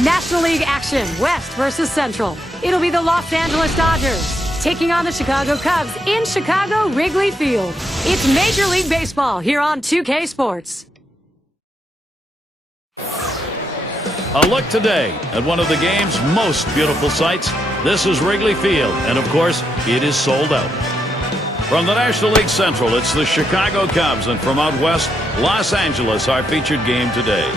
National League action, West versus Central. It'll be the Los Angeles Dodgers taking on the Chicago Cubs in Chicago Wrigley Field. It's Major League Baseball here on 2K Sports. A look today at one of the game's most beautiful sights. This is Wrigley Field, and of course, it is sold out. From the National League Central, it's the Chicago Cubs, and from out west, Los Angeles, our featured game today.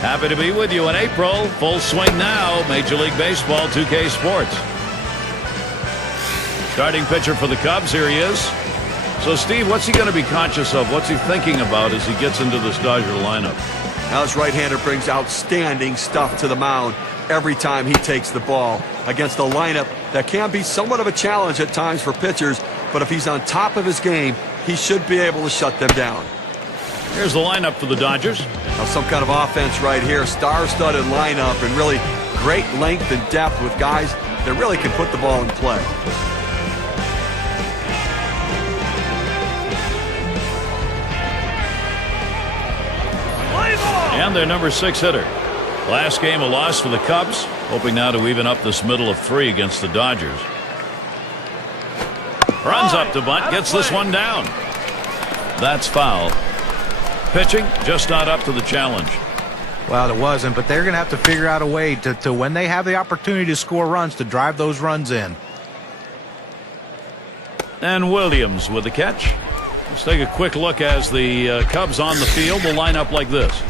Happy to be with you in April. Full swing now, Major League Baseball 2K Sports. Starting pitcher for the Cubs, here he is. So, Steve, what's he going to be conscious of? What's he thinking about as he gets into this Dodger lineup? Now, this right-hander brings outstanding stuff to the mound every time he takes the ball against a lineup that can be somewhat of a challenge at times for pitchers, but if he's on top of his game, he should be able to shut them down. Here's the lineup for the Dodgers. Now, some kind of offense right here, star-studded lineup, and really great length and depth with guys that really can put the ball in play. And their number 6 hitter. Last game a loss for the Cubs, hoping now to even up this middle of 3 against the Dodgers. Runs up to bunt, gets this one down. That's foul. Pitching just not up to the challenge. Well, it wasn't, but they're going to have to figure out a way to when they have the opportunity to score runs, to drive those runs in. And Williams with the catch. Let's take a quick look as the Cubs on the field will line up like this.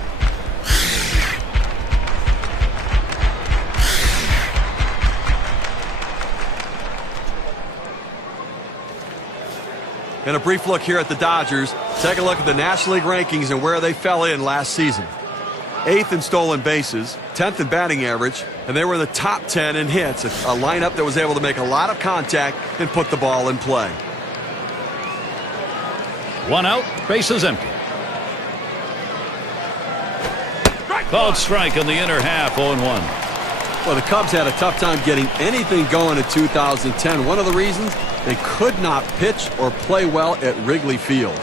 And a brief look here at the Dodgers. Take a look at the National League rankings and where they fell in last season. 8th in stolen bases, 10th in batting average, and they were in the top 10 in hits. A lineup that was able to make a lot of contact and put the ball in play. 1 out, bases empty. Called strike in the inner half, 0-1. Well, the Cubs had a tough time getting anything going in 2010. One of the reasons, they could not pitch or play well at Wrigley Field.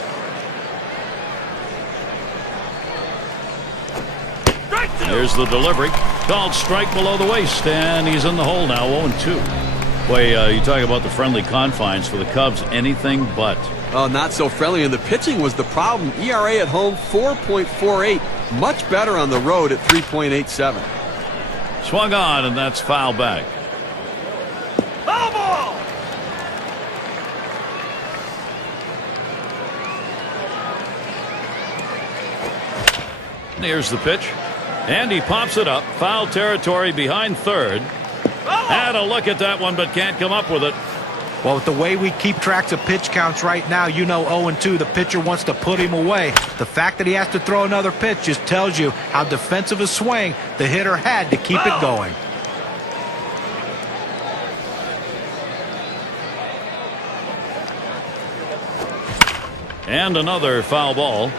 Here's the delivery. Called strike below the waist, and he's in the hole now, 0-2. Boy, you talk about the friendly confines for the Cubs, anything but. Oh, not so friendly, and the pitching was the problem. ERA at home, 4.48. Much better on the road at 3.87. Swung on, and that's foul back. Foul ball! Here's the pitch. And he pops it up. Foul territory behind third. Had a look at that one, but can't come up with it. Well, with the way we keep tracks of pitch counts right now, you know 0-2, the pitcher wants to put him away. The fact that he has to throw another pitch just tells you how defensive a swing the hitter had to keep it going. And another foul ball.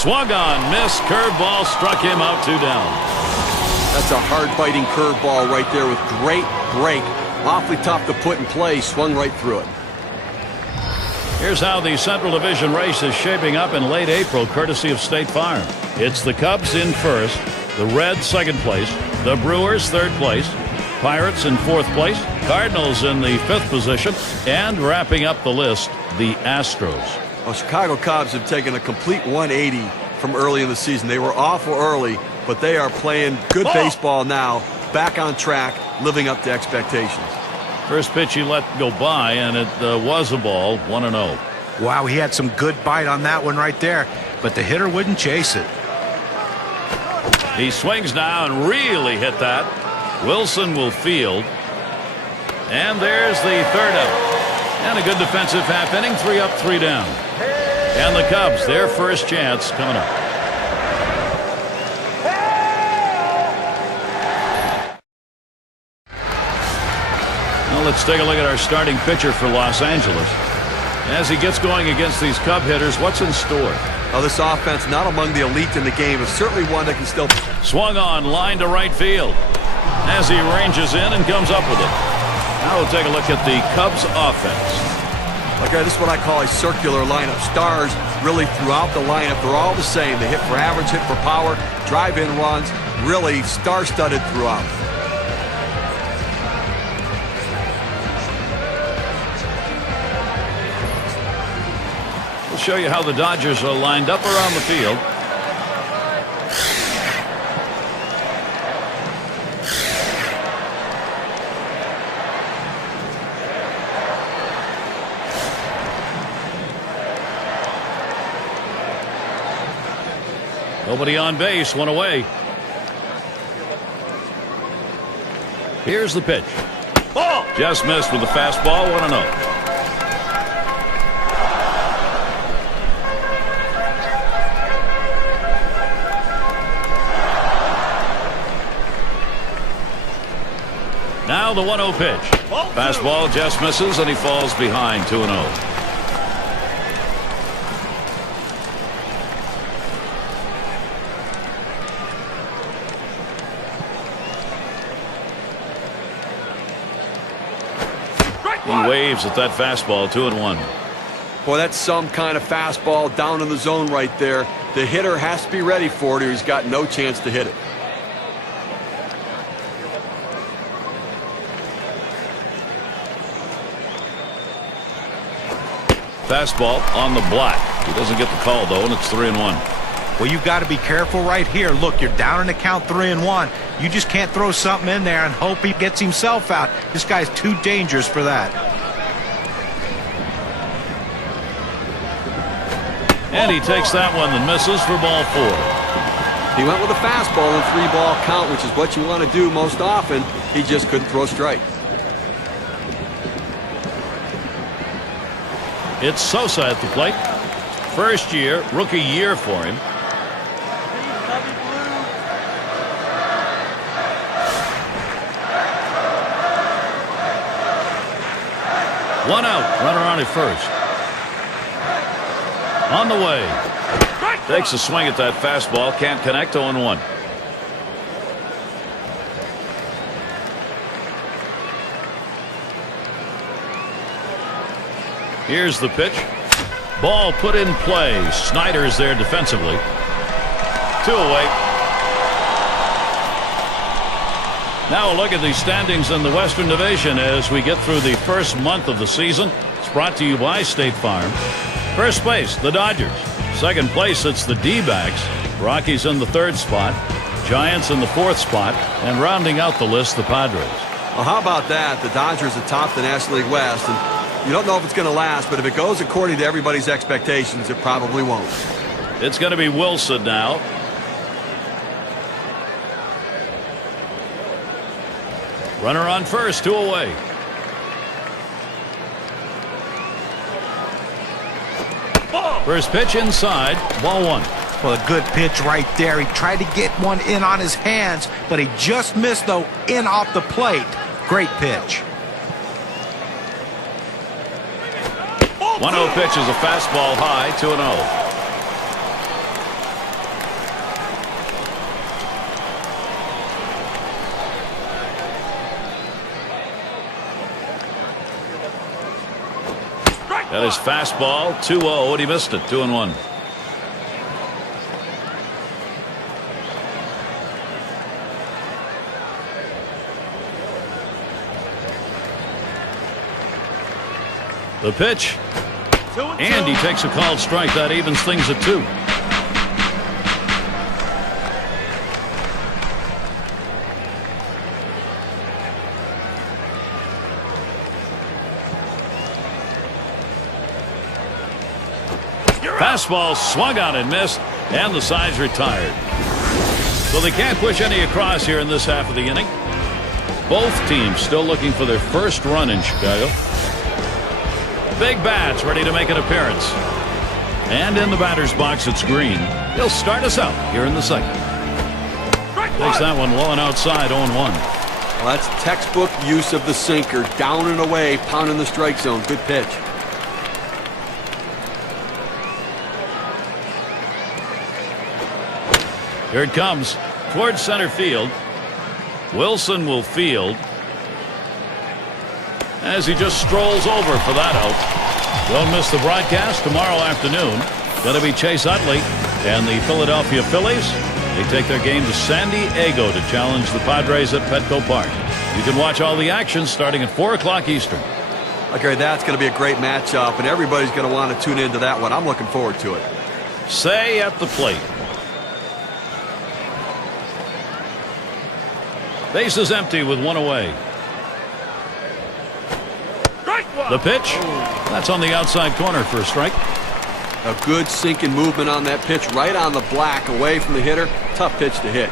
Swung on, missed, curveball, struck him out, 2 down. That's a hard-biting curveball right there with great break. Awfully tough to put in play, swung right through it. Here's how the Central Division race is shaping up in late April, courtesy of State Farm. It's the Cubs in first, the Reds second place, the Brewers third place, Pirates in fourth place, Cardinals in the 5th position, and wrapping up the list, the Astros. Well, Chicago Cubs have taken a complete 180 from early in the season. They were awful early, but they are playing good baseball now, back on track, living up to expectations. First pitch he let go by, and it was a ball, 1-0. Wow, he had some good bite on that one right there, but the hitter wouldn't chase it. He swings now and really hit that. Wilson will field. And there's the 3rd out. And a good defensive half inning, 3 up, 3 down. And the Cubs, their first chance coming up. Now let's take a look at our starting pitcher for Los Angeles. As he gets going against these Cub hitters, what's in store? Oh, this offense, not among the elite in the game, is certainly one that can still... Swung on, line to right field. As he ranges in and comes up with it. Now we'll take a look at the Cubs offense. Okay, this is what I call a circular lineup. Stars really throughout the lineup. They're all the same. They hit for average, hit for power, drive-in runs. Really star-studded throughout. We'll show you how the Dodgers are lined up around the field. Nobody on base, one away. Here's the pitch. Ball. Just missed with the fastball, 1-0. Now the 1-0 pitch. Fastball just misses and he falls behind 2-0. He waves at that fastball, 2-1. Boy, that's some kind of fastball down in the zone right there. The hitter has to be ready for it or he's got no chance to hit it. Fastball on the block. He doesn't get the call, though, and it's 3-1. Well, you've got to be careful right here. Look, you're down in the count 3-1. You just can't throw something in there and hope he gets himself out. This guy's too dangerous for that. And he takes that one and misses for ball 4. He went with a fastball and 3-ball count, which is what you want to do most often. He just couldn't throw strike. It's Sosa at the plate. First year, rookie year for him. One out, runner on at first. On the way. Takes a swing at that fastball, can't connect, 0-1. Here's the pitch. Ball put in play. Snyder's there defensively. 2 away. Now a look at the standings in the Western Division as we get through the first month of the season. It's brought to you by State Farm. First place, the Dodgers. Second place, it's the D-backs. Rockies in the 3rd spot. Giants in the 4th spot. And rounding out the list, the Padres. Well, how about that? The Dodgers atop the National League West. And you don't know if it's going to last, but if it goes according to everybody's expectations, it probably won't. It's going to be Wilson now. Runner on first, 2 away. First pitch inside, ball 1. Well, a good pitch right there. He tried to get one in on his hands, but he just missed, though, in off the plate. Great pitch. 1-0 pitch is a fastball high, 2-0. That is fastball, 2-0, and he missed it, 2-1. The pitch. And he takes a called strike. That evens things at 2. Fastball swung on and missed, and the side's retired. So they can't push any across here in this half of the inning. Both teams still looking for their first run in Chicago. Big bats ready to make an appearance. And in the batter's box, it's Green. He'll start us out here in the second. Takes that one low and outside, 0-1. Well, that's textbook use of the sinker. Down and away, pounding the strike zone. Good pitch. Here it comes towards center field. Wilson will field. as he just strolls over for that out. Don't miss the broadcast tomorrow afternoon. Going to be Chase Utley and the Philadelphia Phillies. They take their game to San Diego to challenge the Padres at Petco Park. You can watch all the action starting at 4 o'clock Eastern. Okay, that's going to be a great matchup, and everybody's going to want to tune into that one. I'm looking forward to it. Say at the plate. Base is empty with one away. The pitch. That's on the outside corner for a strike. A good sinking movement on that pitch, right on the black, away from the hitter. Tough pitch to hit.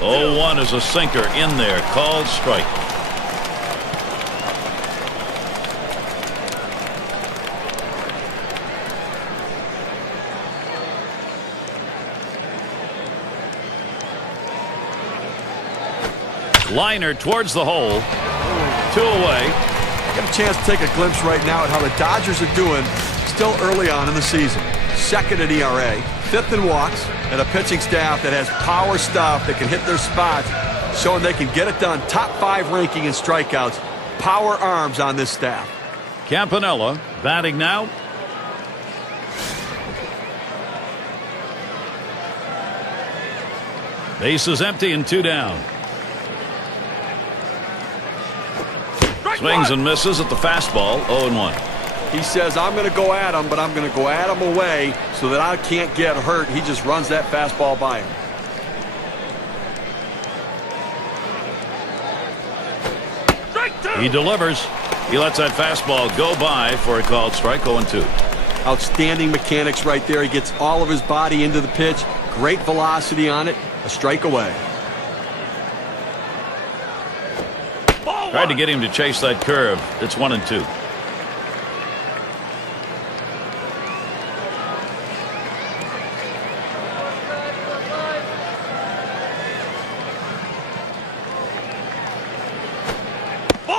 0-1 is a sinker in there, called strike. Liner towards the hole. 2 away. Get a chance to take a glimpse right now at how the Dodgers are doing still early on in the season. Second in ERA, fifth in walks, and a pitching staff that has power stuff that can hit their spots, showing they can get it done. Top 5 ranking in strikeouts. Power arms on this staff. Campanella batting now. Base is empty and 2 down. Swings and misses at the fastball. 0-1. He says, I'm going to go at him, but I'm going to go at him away so that I can't get hurt. He just runs that fastball by him. He delivers. He lets that fastball go by for a called strike. 0-2. Outstanding mechanics right there. He gets all of his body into the pitch. Great velocity on it. A strike away. Tried to get him to chase that curve. It's 1-2.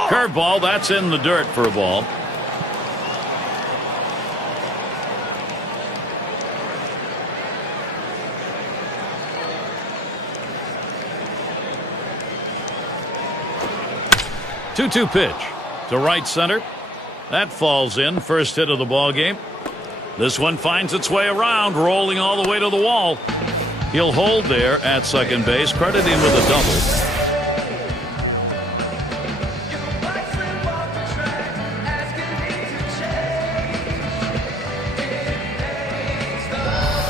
Curveball, that's in the dirt for a ball. Two-two pitch to right center. That falls in. First hit of the ball game. This one finds its way around, rolling all the way to the wall. He'll hold there at second base. Credit him with a double.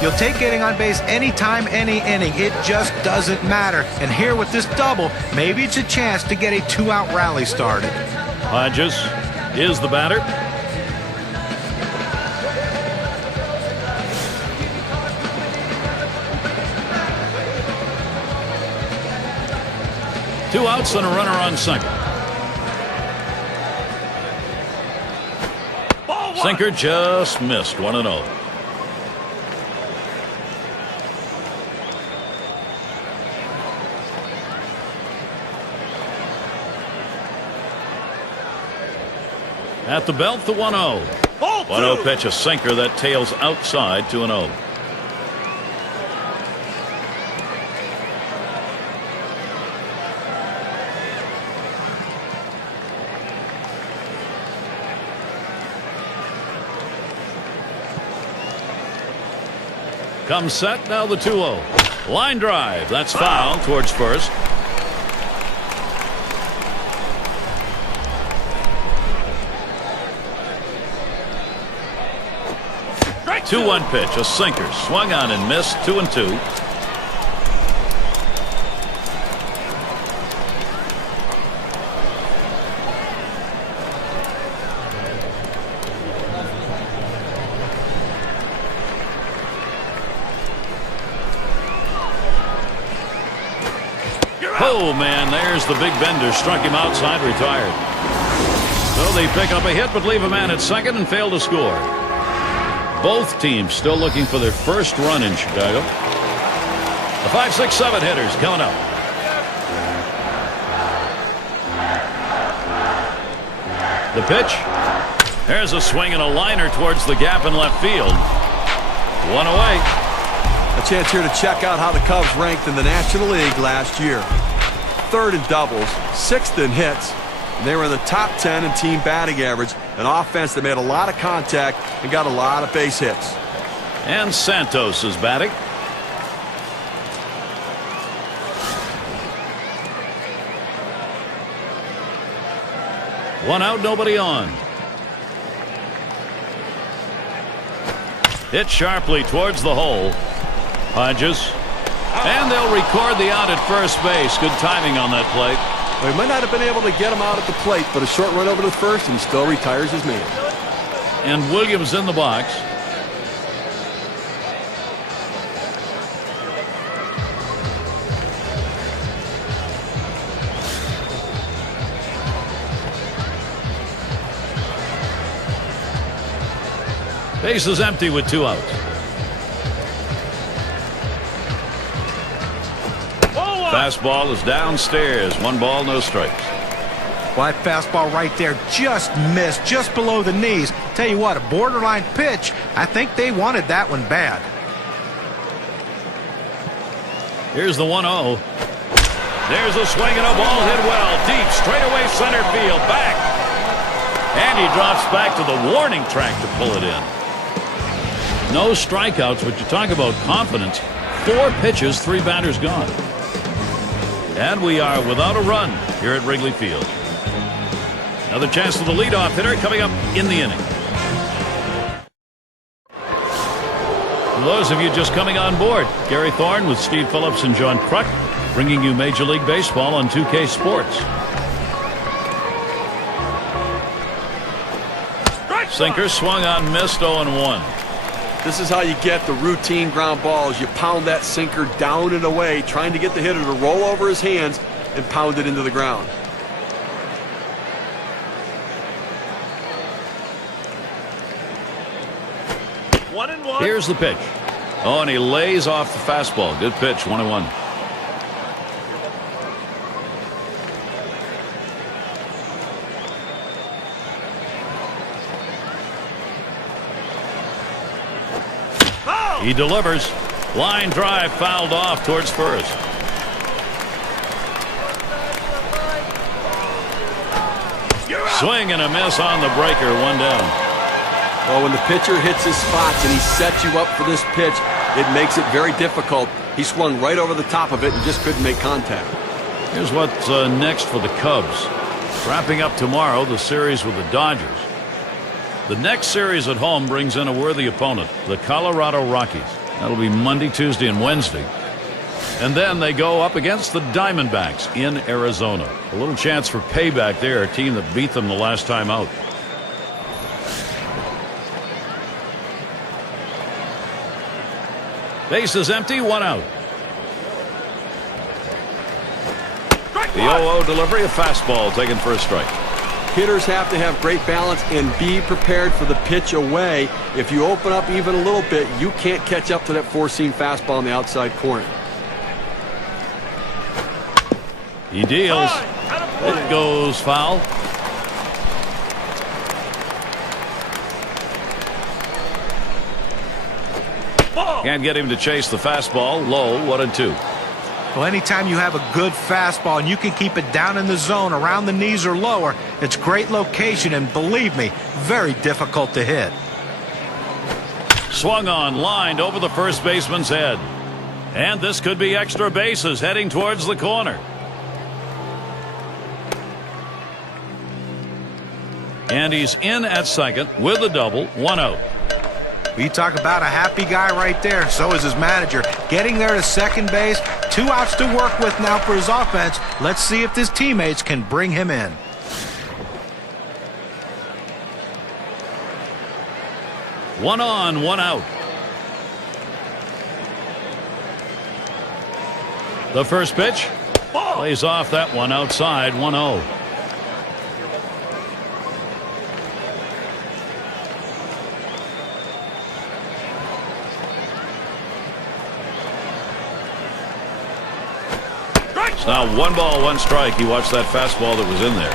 You'll take getting on base anytime, any inning. It just doesn't matter. And here with this double, maybe it's a chance to get a 2-out rally started. Hodges is the batter. Two outs and a runner on second. Sinker just missed. 1-0. At the belt, the 1-0. 1-0 pitch, a sinker that tails outside. 2-0. Comes set, now the 2-0. Line drive, that's foul towards first. 2-1 pitch, a sinker, swung on and missed. 2-2. Oh man, there's the big bender, struck him outside, retired. So they pick up a hit but leave a man at second and fail to score. Both teams still looking for their first run in Chicago. The 5, 6, 7 hitters coming up. The pitch. There's a swing and a liner towards the gap in left field. 1 away. A chance here to check out how the Cubs ranked in the National League last year. third in doubles, 6th in hits, and they were in the top 10 in team batting average, an offense that made a lot of contact and got a lot of base hits. And Santos is batting. One out, nobody on. Hit sharply towards the hole. Hodges. And they'll record the out at first base. Good timing on that play. Well, he might not have been able to get him out at the plate, but a short run over to first, and he still retires his man. And Williams in the box. Base is empty with 2 outs. Fastball is downstairs. 1 ball, no strikes. Well, that fastball right there just missed, just below the knees. Tell you what, a borderline pitch. I think they wanted that one bad. Here's the 1-0. There's a swing and a ball hit well. Deep, straightaway center field. Back. And he drops back to the warning track to pull it in. No strikeouts, but you talk about confidence. 4 pitches, 3 batters gone. And we are without a run here at Wrigley Field. Another chance for the leadoff hitter coming up in the inning. For those of you just coming on board, Gary Thorne with Steve Phillips and John Kruk bringing you Major League Baseball on 2K Sports. Sinker swung on, missed, 0-1. This is how you get the routine ground balls. You pound that sinker down and away, trying to get the hitter to roll over his hands and pound it into the ground. Here's the pitch. Oh, and he lays off the fastball. Good pitch, 1-1. He delivers. Line drive fouled off towards first. Swing and a miss on the breaker. 1 down. Well, when the pitcher hits his spots and he sets you up for this pitch, it makes it very difficult. He swung right over the top of it and just couldn't make contact. Here's what's next for the Cubs. Wrapping up tomorrow the series with the Dodgers. The next series at home brings in a worthy opponent, the Colorado Rockies. That'll be Monday, Tuesday, and Wednesday. And then they go up against the Diamondbacks in Arizona. A little chance for payback there, a team that beat them the last time out. Base is empty, 1 out. The 0-0 delivery, a fastball taken for a strike. Hitters have to have great balance and be prepared for the pitch away. If you open up even a little bit, you can't catch up to that four-seam fastball on the outside corner. He deals. It goes foul. Can't get him to chase the fastball. Low, 1-2. Well, anytime you have a good fastball and you can keep it down in the zone around the knees or lower, it's great location and, believe me, very difficult to hit. Swung on, lined over the first baseman's head. And this could be extra bases heading towards the corner. And he's in at second with a double, 1 out. You talk about a happy guy right there. So is his manager. Getting there to second base. 2 outs to work with now for his offense. Let's see if his teammates can bring him in. One on, 1 out. The first pitch plays off that one outside, 1-0. Now 1 ball, 1 strike. He watched that fastball that was in there.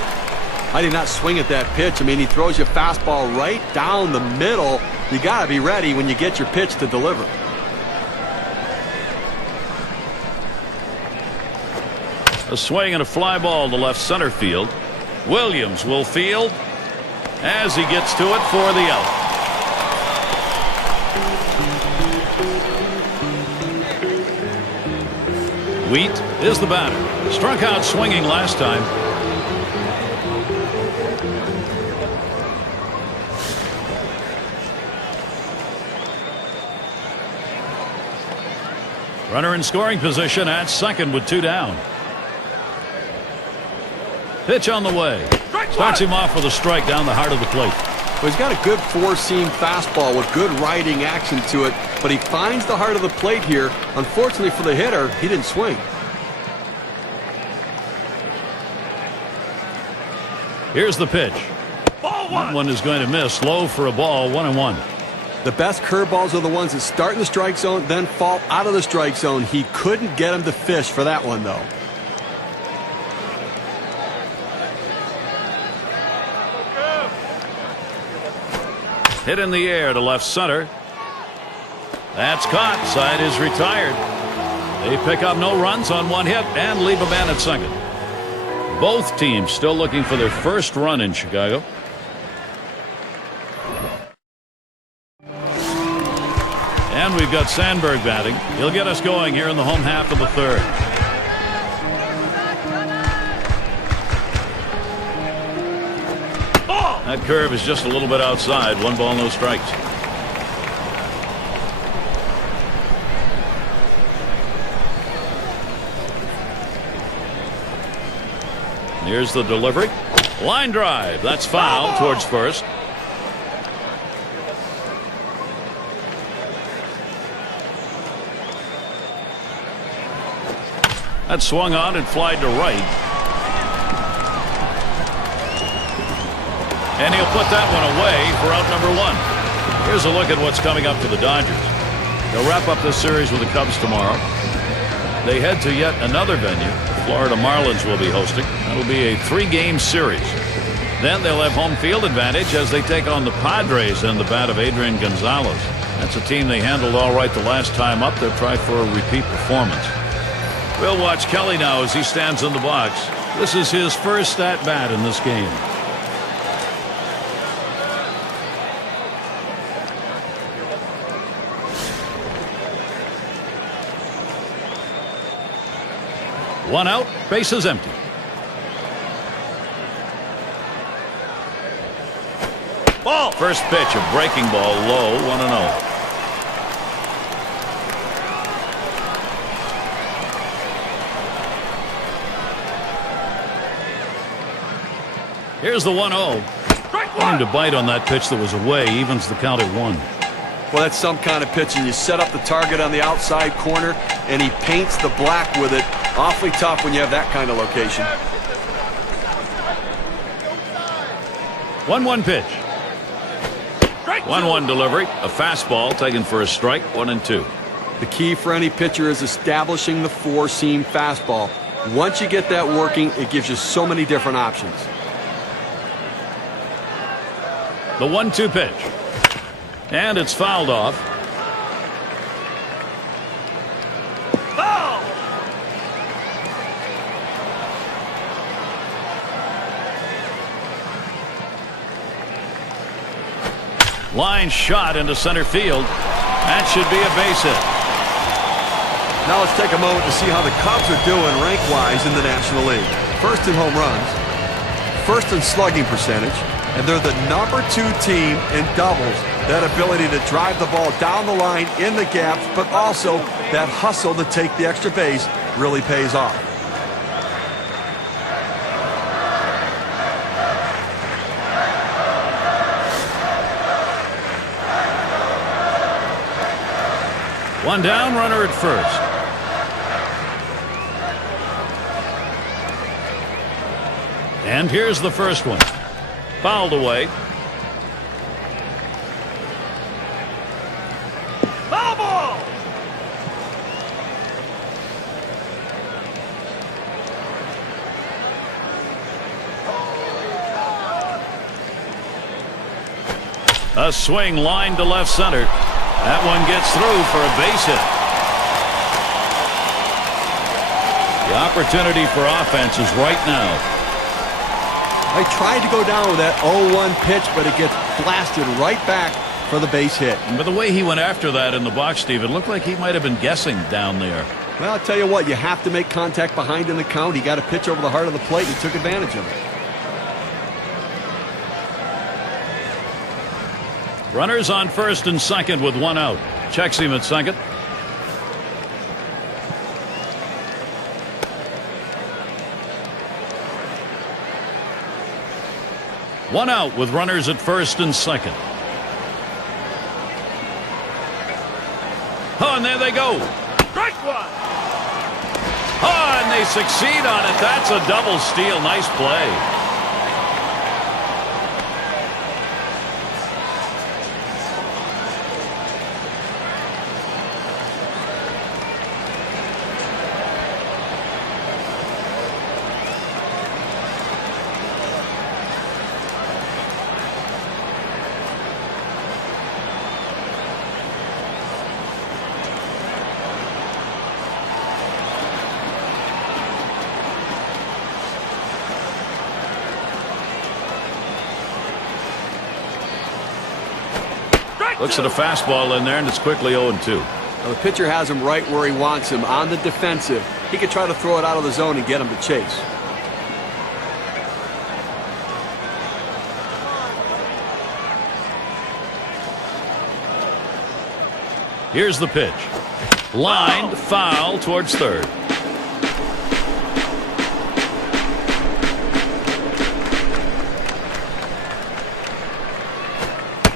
I did not swing at that pitch. I mean, he throws you a fastball right down the middle. You got to be ready when you get your pitch to deliver. A swing and a fly ball to left center field. Williams will field as he gets to it for the out. Wheat is the batter. Struck out swinging last time. Runner in scoring position at second with 2 down. Pitch on the way. Starts him off with a strike down the heart of the plate. Well, he's got a good four-seam fastball with good riding action to it, but he finds the heart of the plate here. Unfortunately for the hitter, he didn't swing. Here's the pitch. That one is going to miss. Low for a ball. 1-1. The best curveballs are the ones that start in the strike zone, then fall out of the strike zone. He couldn't get him to fish for that one, though. Hit in the air to left center. That's caught. Side is retired. They pick up no runs on one hit and leave a man at second. Both teams still looking for their first run in Chicago. And we've got Sandberg batting. He'll get us going here in the home half of the third. That curve is just a little bit outside. 1 ball, no strikes. Here's the delivery. Line drive. That's foul towards first. That swung on and flied to right. And he'll put that one away for out number 1. Here's a look at what's coming up for the Dodgers. They'll wrap up this series with the Cubs tomorrow. They head to yet another venue. The Florida Marlins will be hosting. That'll be a 3-game series. Then they'll have home field advantage as they take on the Padres and the bat of Adrian Gonzalez. That's a team they handled all right the last time up. They'll try for a repeat performance. We'll watch Kelly now as he stands in the box. This is his first at-bat in this game. One out, bases empty. Ball. First pitch, a breaking ball, low, 1-0. Here's the 1-0. Trying to bite on that pitch that was away, evens the count at 1. Well, that's some kind of pitching. You set up the target on the outside corner, and he paints the black with it. Awfully tough when you have that kind of location. 1-1 pitch. 1-1 delivery. A fastball taken for a strike. 1-2. The key for any pitcher is establishing the four-seam fastball. Once you get that working, it gives you so many different options. The 1-2 pitch. And it's fouled off. Line shot into center field. That should be a base hit. Now let's take a moment to see how the Cubs are doing rank-wise in the National League. First in home runs, first in slugging percentage, and they're the number 2 team in doubles. That ability to drive the ball down the line in the gaps, but also that hustle to take the extra base really pays off. One down, runner at first. And here's the first one. Fouled away. Foul ball! A swing line to left center. That one gets through for a base hit. The opportunity for offense is right now. They tried to go down with that 0-1 pitch, but it gets blasted right back for the base hit. But the way he went after that in the box, Steve, it looked like he might have been guessing down there. Well, I'll tell you what, you have to make contact behind in the count. He got a pitch over the heart of the plate and he took advantage of it. Runners on first and second with one out. Checks him at second. One out with runners at first and second. Oh, and there they go. Strike one. Oh, and they succeed on it. That's a double steal. Nice play. Looks at a fastball in there, and it's quickly 0-2. Well, the pitcher has him right where he wants him, on the defensive. He could try to throw it out of the zone and get him to chase. Here's the pitch. Lined, foul towards third.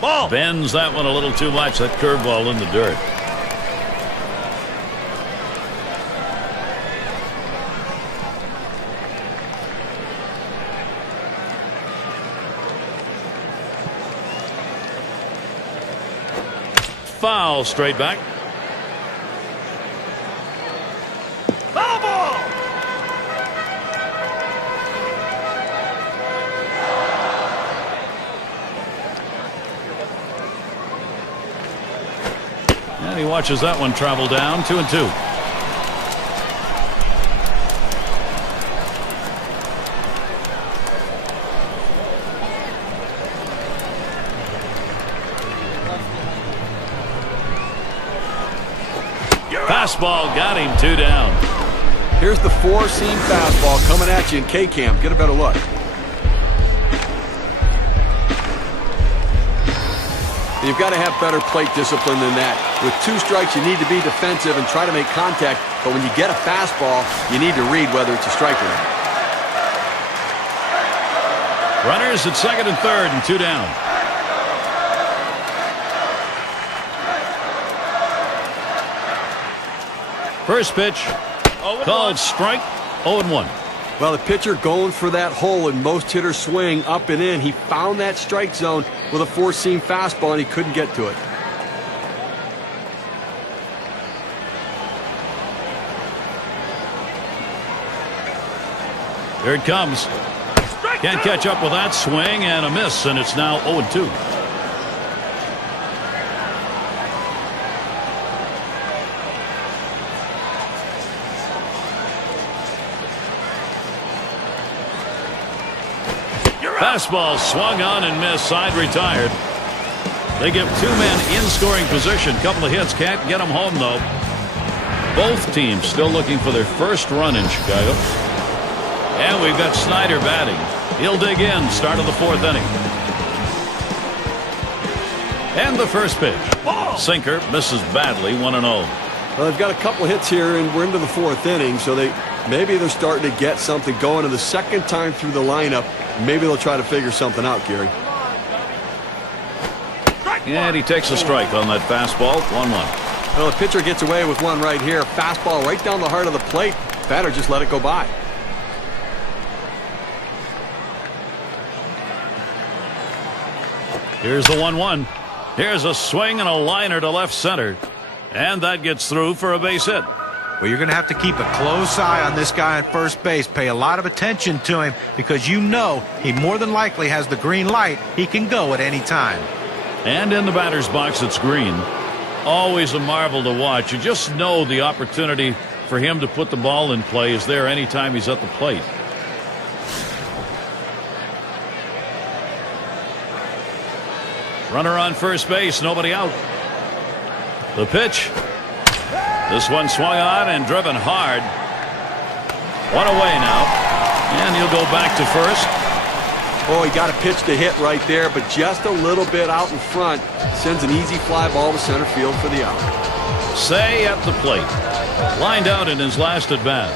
Ball. Bends that one a little too much. That curveball in the dirt. Foul straight back. Foul ball. And he watches that one travel down. 2-2. Fastball got him. 2 down. Here's the four-seam fastball coming at you in K-Cam. Get a better look. You've got to have better plate discipline than that. With 2 strikes, you need to be defensive and try to make contact. But when you get a fastball, you need to read whether it's a strike or not. Runners at second and third and 2 down. First pitch called strike. 0-1. Well, the pitcher going for that hole in most hitters' swing up and in. He found that strike zone with a four-seam fastball, and he couldn't get to it. Here it comes. Can't catch up with that swing, and a miss, and it's now 0-2. Fastball swung on and missed. Side retired. They give 2 men in scoring position. Couple of hits. Can't get them home, though. Both teams still looking for their first run in Chicago. And we've got Snyder batting. He'll dig in. Start of the 4th inning. And the first pitch. Sinker misses badly. 1-0. Well, they've got a couple of hits here, and we're into the 4th inning, so maybe they're starting to get something going. And the second time through the lineup, maybe they'll try to figure something out, Gary. And he takes a strike on that fastball. 1-1. Well, the pitcher gets away with one right here. Fastball right down the heart of the plate. Batter just let it go by. Here's the 1-1. Here's a swing and a liner to left center. And that gets through for a base hit. Well, you're going to have to keep a close eye on this guy on first base. Pay a lot of attention to him because you know he more than likely has the green light. He can go at any time. And in the batter's box, it's Green. Always a marvel to watch. You just know the opportunity for him to put the ball in play is there anytime he's at the plate. Runner on first base, nobody out. The pitch. This one swung on and driven hard. One away now. And he'll go back to first. Oh, he got a pitch to hit right there, but just a little bit out in front. Sends an easy fly ball to center field for the out. Say at the plate. Lined out in his last at bat.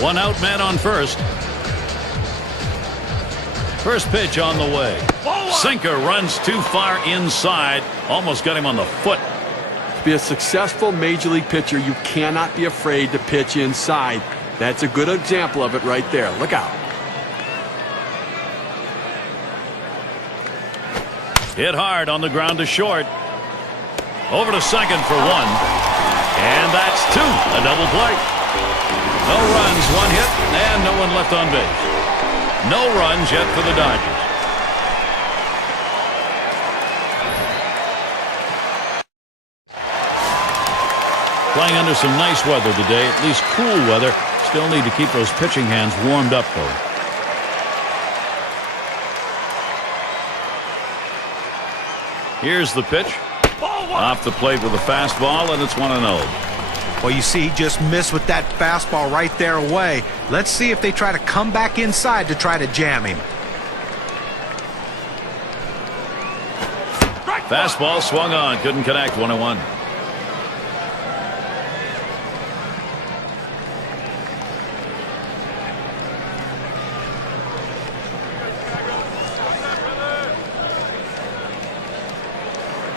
One out, man on first. First pitch on the way. Sinker runs too far inside. Almost got him on the foot. To be a successful major league pitcher, you cannot be afraid to pitch inside. That's a good example of it right there. Look out. Hit hard on the ground to short. Over to second for one. And that's two. A double play. No runs, one hit, and no one left on base. No runs yet for the Dodgers. Playing under some nice weather today, at least cool weather. Still need to keep those pitching hands warmed up, though. Here's the pitch. Off the plate with a fastball, and it's 1-0. Well, you see, he just missed with that fastball right there away. Let's see if they try to come back inside to try to jam him. Fastball swung on, couldn't connect. 1-1.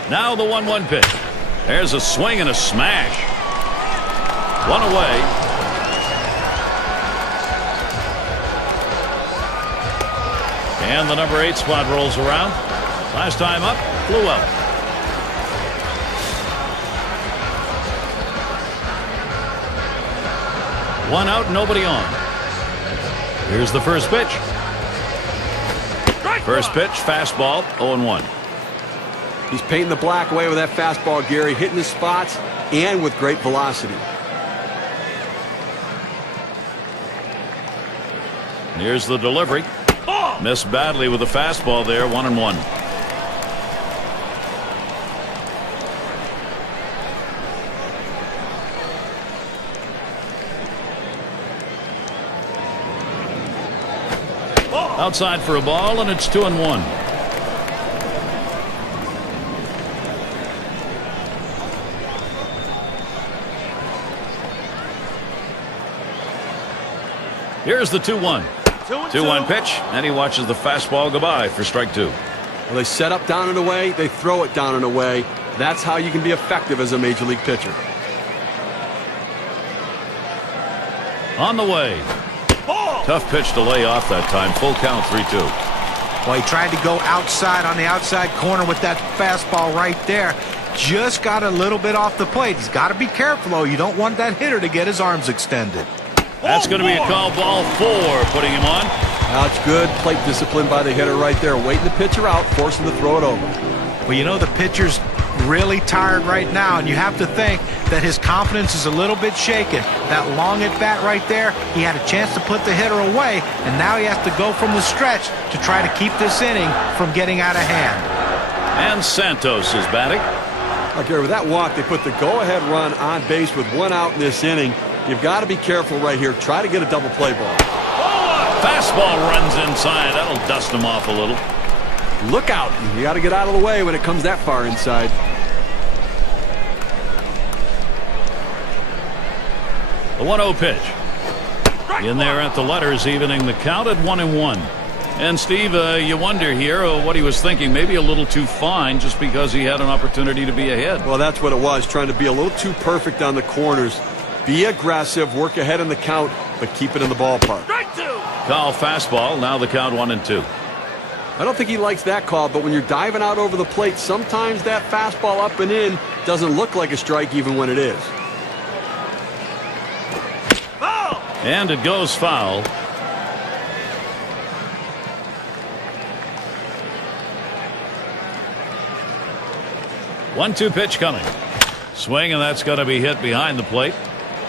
Now the 1-1 pitch. There's a swing and a smash. One away. And the number 8 spot rolls around. Last time up, flew out. One out, nobody on. Here's the first pitch. First pitch, fastball, 0-1. He's painting the black away with that fastball, Gary, hitting his spots and with great velocity. Here's the delivery. Missed badly with the fastball there. 1-1. Outside for a ball, and it's 2-1. Here's the 2-1. 2-1 pitch, and he watches the fastball go by for strike 2. Well, they set up down and away, they throw it down and away. That's how you can be effective as a major league pitcher. On the way. Tough pitch to lay off that time. Full count, 3-2. Well, he tried to go outside on the outside corner with that fastball right there. Just got a little bit off the plate. He's got to be careful, though. You don't want that hitter to get his arms extended. That's going to be a call, ball 4, putting him on. That's good plate discipline by the hitter right there. Waiting the pitcher out, forcing to throw it over. Well, you know, the pitcher's really tired right now, and you have to think that his confidence is a little bit shaken. That long at bat right there, he had a chance to put the hitter away, and now he has to go from the stretch to try to keep this inning from getting out of hand. And Santos is batting. Okay, with that walk, they put the go-ahead run on base with one out in this inning. You've got to be careful right here. Try to get a double play ball. Fastball runs inside. That'll dust him off a little. Look out. You got to get out of the way when it comes that far inside. The 1-0 pitch. In there at the letters, evening the count at 1-1. And Steve, you wonder here what he was thinking. Maybe a little too fine just because he had an opportunity to be ahead. Well, that's what it was. Trying to be a little too perfect on the corners. Be aggressive, work ahead in the count, but keep it in the ballpark. Call fastball. Now the count 1-2. I don't think he likes that call, but when you're diving out over the plate, sometimes that fastball up and in doesn't look like a strike even when it is. And it goes foul. 1-2 pitch coming. Swing, and that's going to be hit behind the plate.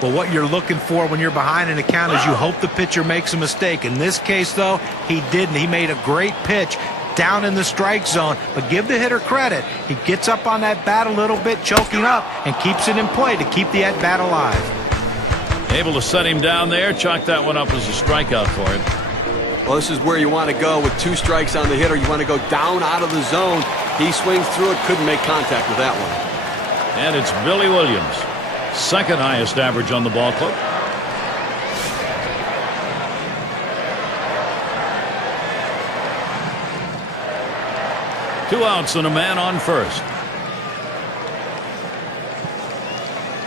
Well, what you're looking for when you're behind in the count is you hope the pitcher makes a mistake. In this case, though, he didn't. He made a great pitch down in the strike zone, but give the hitter credit. He gets up on that bat a little bit, choking up, and keeps it in play to keep the at-bat alive. Able to set him down there, chalk that one up as a strikeout for him. Well, this is where you want to go with 2 strikes on the hitter. You want to go down out of the zone. He swings through it, couldn't make contact with that one. And it's Billy Williams, second highest average on the ball club. Two outs and a man on first.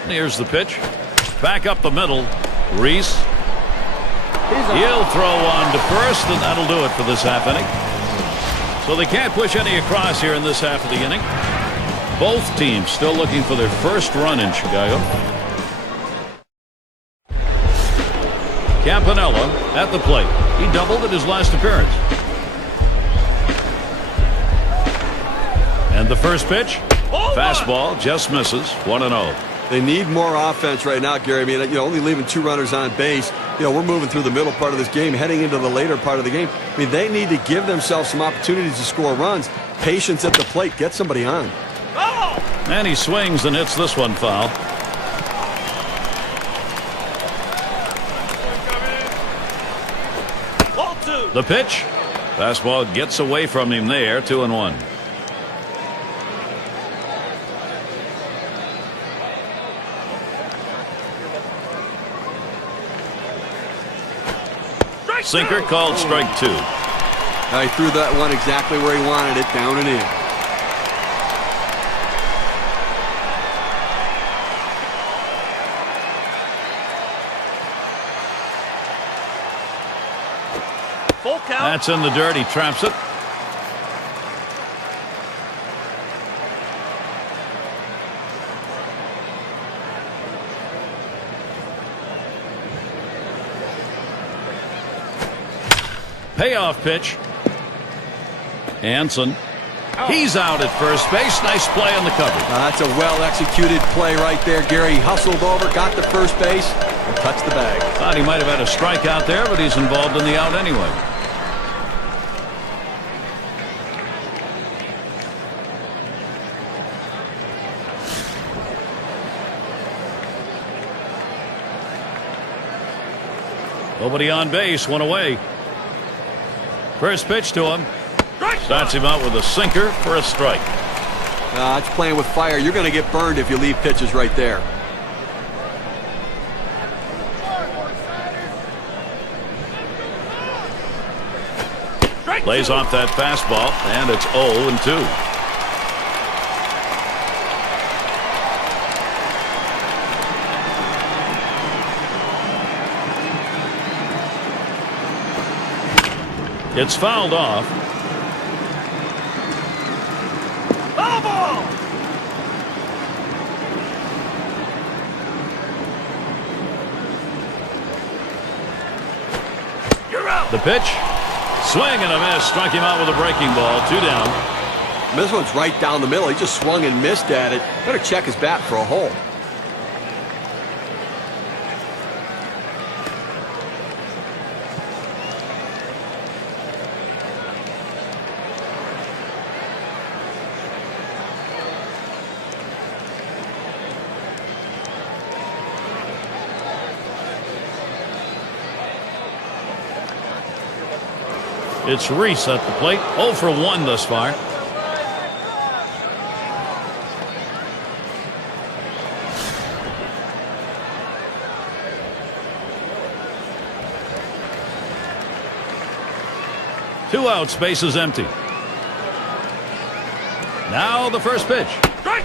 Here's the pitch. Back up the middle. Reese. He'll throw on to first, and that'll do it for this half inning. So they can't push any across here in this half of the inning. Both teams still looking for their first run in Chicago. Campanella at the plate. He doubled at his last appearance. And the first pitch, fastball, just misses, 1-0. They need more offense right now, Gary. I mean, only leaving 2 runners on base. We're moving through the middle part of this game, heading into the later part of the game. I mean, they need to give themselves some opportunities to score runs. Patience at the plate, get somebody on. And he swings and hits this one foul. The pitch, fastball gets away from him there, 2-1. Sinker called strike 2. He threw that one exactly where he wanted it, down and in. Full count. That's in the dirt. He traps it. Payoff pitch. Hanson. He's out at first base. Nice play on the cover. That's a well-executed play right there, Gary. He hustled over, got to first base, and touched the bag. Thought he might have had a strikeout there, but he's involved in the out anyway. Nobody on base, one away. First pitch to him. Starts him out with a sinker for a strike. It's playing with fire. You're going to get burned if you leave pitches right there. Lays off that fastball, and it's 0-2. It's fouled off. Foul ball! You're out. The pitch. Swing and a miss. Struck him out with a breaking ball. 2 down. This one's right down the middle. He just swung and missed at it. Better check his bat for a hole. It's Reese at the plate. 0 for 1 thus far. Two outs, bases empty. Now the first pitch.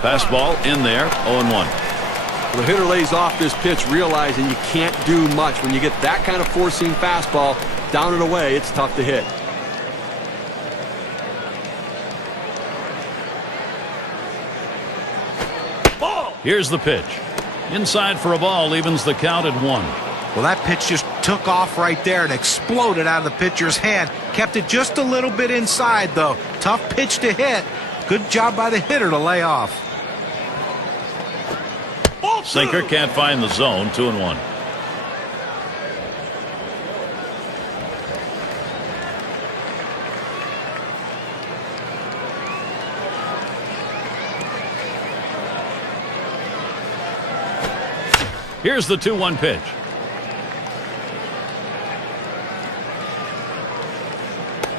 Fastball in there, 0-1. The hitter lays off this pitch, realizing you can't do much. When you get that kind of four-seam fastball down and away, it's tough to hit. Here's the pitch. Inside for a ball, evens the count at 1. Well, that pitch just took off right there and exploded out of the pitcher's hand. Kept it just a little bit inside, though. Tough pitch to hit. Good job by the hitter to lay off. Sinker can't find the zone. 2-1. Here's the 2-1 pitch.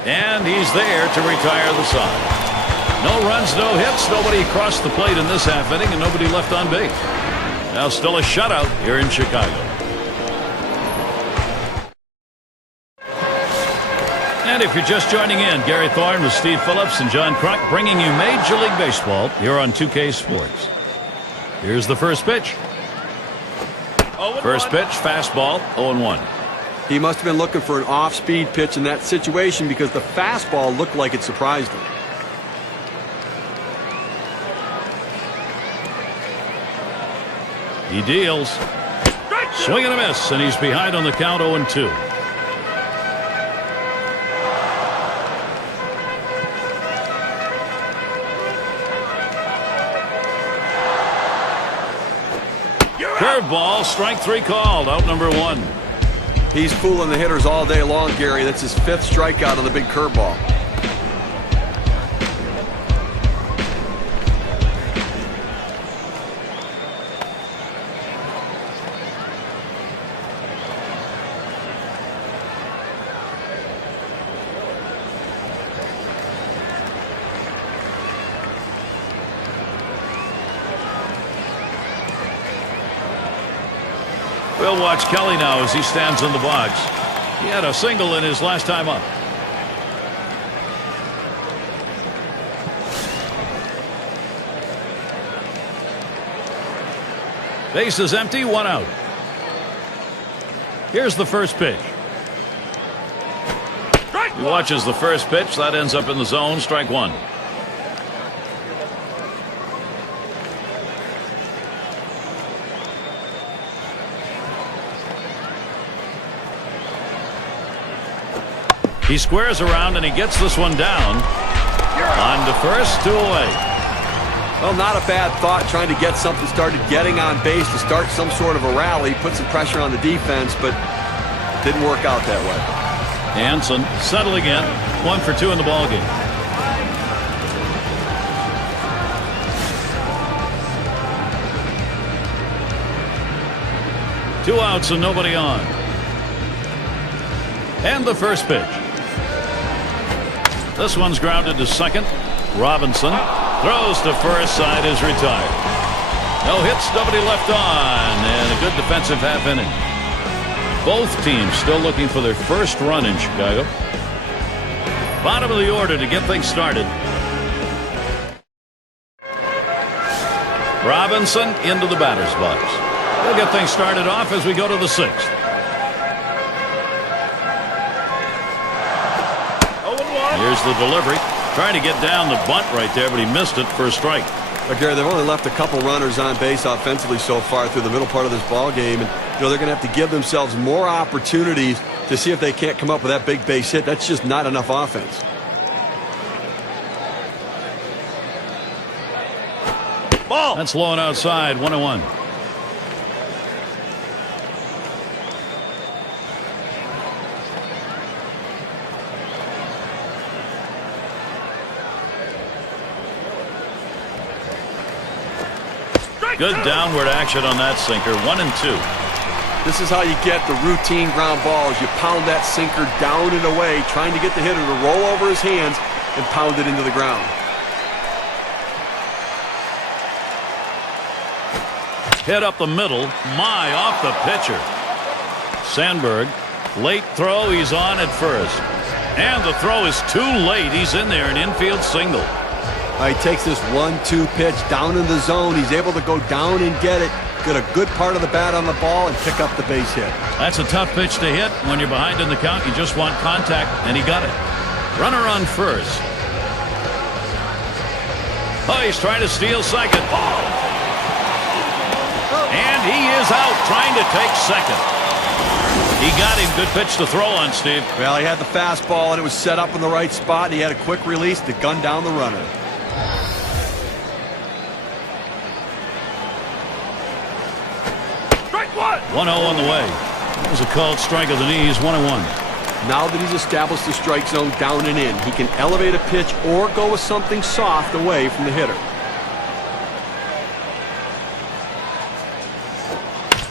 And he's there to retire the side. No runs, no hits. Nobody crossed the plate in this half inning, and nobody left on base. Now still a shutout here in Chicago. And if you're just joining in, Gary Thorne with Steve Phillips and John Kruk bringing you Major League Baseball here on 2K Sports. Here's the first pitch. First pitch, fastball, 0-1. He must have been looking for an off-speed pitch in that situation because the fastball looked like it surprised him. He deals. Swing and a miss, and he's behind on the count 0-2. Curveball, strike 3 called, out number 1. He's fooling the hitters all day long, Gary. That's his 5th strikeout on the big curveball. We'll watch Kelly now as he stands in the box. He had a single in his last time up. Base is empty, 1 out. Here's the first pitch. He watches the first pitch. That ends up in the zone. Strike 1. He squares around and he gets this one down. On to first, 2 away. Well, not a bad thought trying to get something started getting on base to start some sort of a rally, put some pressure on the defense, but didn't work out that way. Hanson settling in, 1 for 2 in the ballgame. Two outs and nobody on. And the first pitch. This one's grounded to second. Robinson throws to first. Side is retired. No hits, nobody left on, and a good defensive half inning. Both teams still looking for their first run in Chicago. Bottom of the order to get things started. Robinson into the batter's box. We'll get things started off as we go to the 6th. Here's the delivery. Trying to get down the bunt right there, but he missed it for a strike. But Gary, they've only left a couple runners on base offensively so far through the middle part of this ball game, and they're going to have to give themselves more opportunities to see if they can't come up with that big base hit. That's just not enough offense. Ball. That's low and outside. 1-1. Good downward action on that sinker. 1-2. This is how you get the routine ground balls. You pound that sinker down and away, trying to get the hitter to roll over his hands and pound it into the ground. Hit up the middle. My, off the pitcher. Sandberg. Late throw. He's on at first. And the throw is too late. He's in there, an infield single. He takes this 1-2 pitch down in the zone. He's able to go down and get it, get a good part of the bat on the ball, and pick up the base hit. That's a tough pitch to hit. When you're behind in the count, you just want contact, and he got it. Runner on first. Oh, he's trying to steal second. And he is out trying to take second. He got him. Good pitch to throw on, Steve. Well, he had the fastball, and it was set up in the right spot. He had a quick release to gun down the runner. 1-0 on the way. That was a called strike of the knees, 1-1. Now that he's established the strike zone down and in, he can elevate a pitch or go with something soft away from the hitter.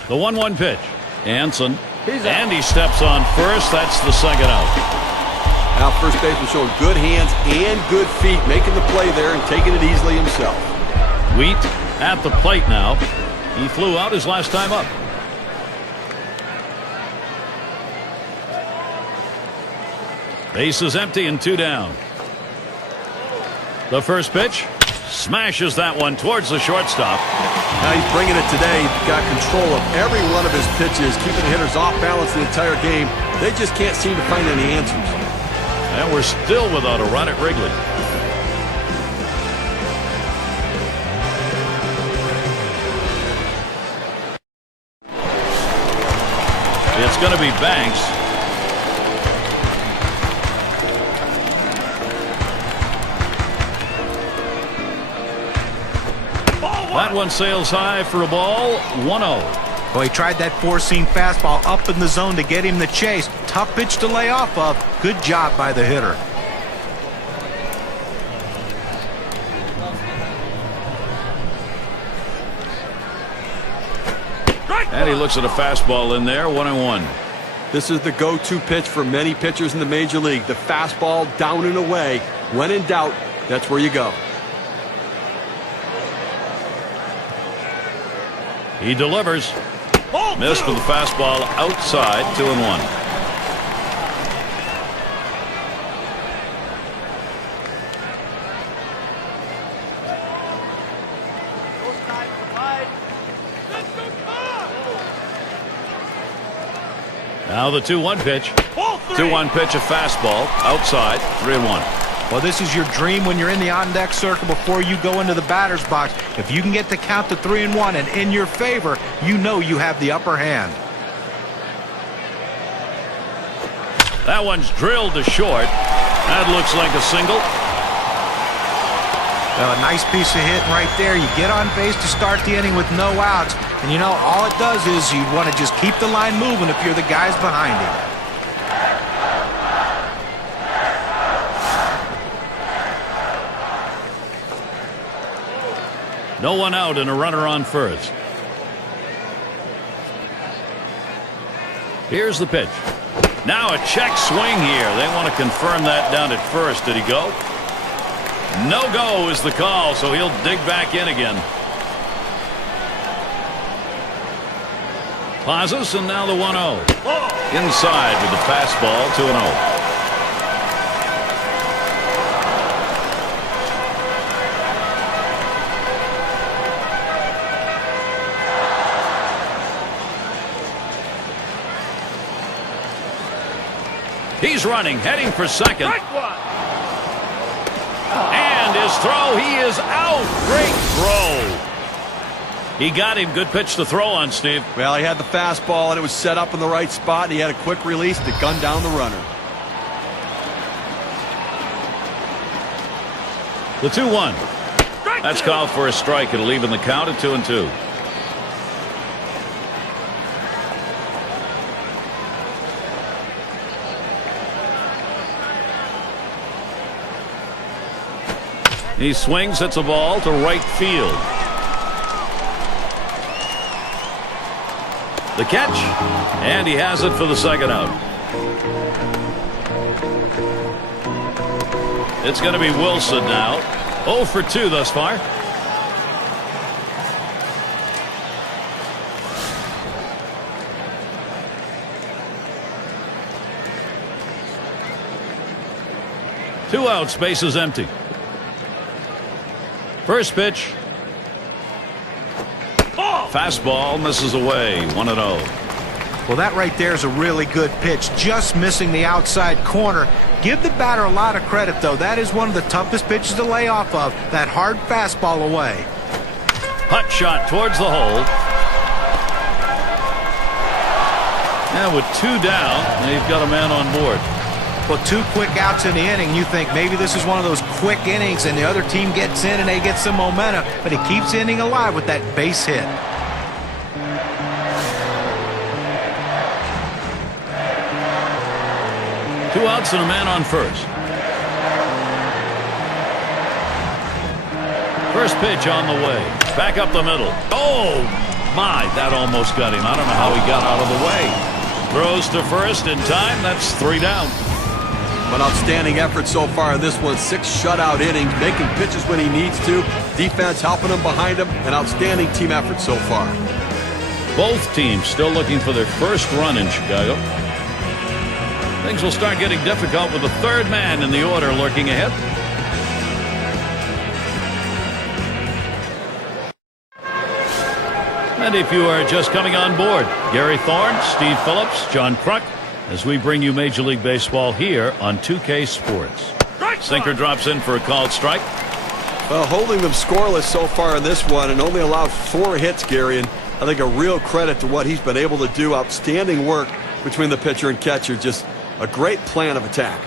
The 1-1 pitch. Hanson. And he steps on first. That's the second out. Now first baseman showing good hands and good feet, making the play there and taking it easily himself. Wheat at the plate now. He flew out his last time up. Base is empty and 2 down. The first pitch. Smashes that one towards the shortstop. Now he's bringing it today. Got control of every one of his pitches, keeping the hitters off balance the entire game. They just can't seem to find any answers. And we're still without a run at Wrigley. It's going to be Banks. That one sails high for a ball. 1-0. Well, he tried that four-seam fastball up in the zone to get him the chase. Tough pitch to lay off of. Good job by the hitter. And he looks at a fastball in there. 1-1. This is the go-to pitch for many pitchers in the major league. The fastball down and away. When in doubt, that's where you go. He delivers. Missed with the fastball outside. 2-1. Now the 2-1 pitch. 2-1 pitch, a fastball outside. 3-1. Well, this is your dream when you're in the on-deck circle before you go into the batter's box. If you can get the count to 3-1 and in your favor, you know you have the upper hand. That one's drilled to short. That looks like a single. Well, a nice piece of hitting right there. You get on base to start the inning with no outs. And, you know, all it does is you want to just keep the line moving if you're the guys behind him. No one out and a runner on first. Here's the pitch. Now a check swing here. They want to confirm that down at first. Did he go? No go is the call, so he'll dig back in again. Pauses, and now the 1-0. Inside with the fastball, 2-0. He's running, heading for second. And his throw, he is out. Great throw. He got him. Good pitch to throw on, Steve. Well, he had the fastball, and it was set up in the right spot, and he had a quick release to gun down the runner. The 2-1. That's called for a strike. It'll even the count at 2-2. He swings, hits a ball to right field. The catch, and he has it for the second out. It's going to be Wilson now. 0 for 2 thus far. Two outs, base is empty. First pitch. Fastball misses away. 1-0. Well, that right there is a really good pitch. Just missing the outside corner. Give the batter a lot of credit, though. That is one of the toughest pitches to lay off of. That hard fastball away. Hot shot towards the hole. And with 2 down, they've got a man on board. Well, 2 quick outs in the inning. You think maybe this is one of those quick innings and the other team gets in and they get some momentum, but he keeps the inning alive with that base hit. outs and a man on first. First pitch on the way. Back up the middle. Oh, my, that almost got him. I don't know how he got out of the way. Throws to first in time. That's 3 down. An outstanding effort so far in this one. 6 shutout innings, making pitches when he needs to. Defense helping him behind him. An outstanding team effort so far. Both teams still looking for their first run in Chicago. Things will start getting difficult with the third man in the order lurking ahead. And if you are just coming on board, Gary Thorne, Steve Phillips, John Kruk, as we bring you Major League Baseball here on 2K Sports. Sinker drops in for a called strike. Well, holding them scoreless so far in this one and only allowed 4 hits, Gary, and I think a real credit to what he's been able to do. Outstanding work between the pitcher and catcher. Just a great plan of attack.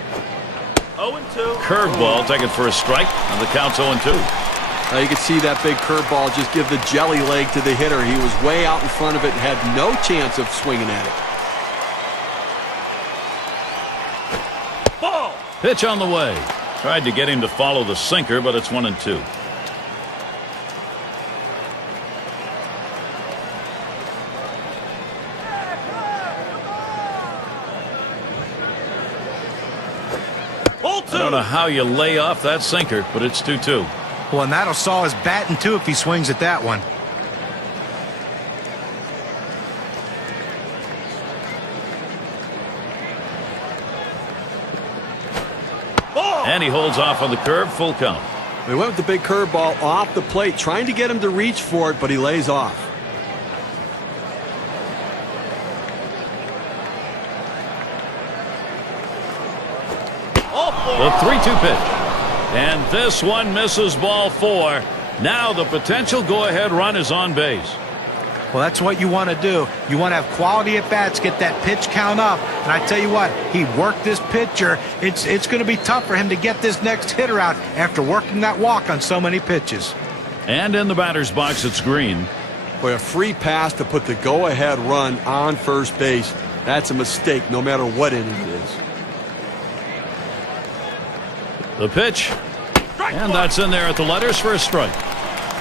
0-2. Curveball taken for a strike, and the count's 0-2. Now you can see that big curveball just give the jelly leg to the hitter. He was way out in front of it and had no chance of swinging at it. Ball. Pitch on the way. Tried to get him to follow the sinker, but it's 1-2. I don't know how you lay off that sinker, but it's 2-2. Well, and that'll saw his batting too if he swings at that one. And he holds off on the curve, full count. We went with the big curveball off the plate, trying to get him to reach for it, but he lays off. The 3-2 pitch. And this one misses ball 4. Now the potential go-ahead run is on base. Well, that's what you want to do. You want to have quality at bats, get that pitch count up. And I tell you what, he worked this pitcher. It's going to be tough for him to get this next hitter out after working that walk on so many pitches. And in the batter's box, it's Green. Boy, a free pass to put the go-ahead run on first base. That's a mistake, no matter what inning it is. The pitch. And that's in there at the letters for a strike.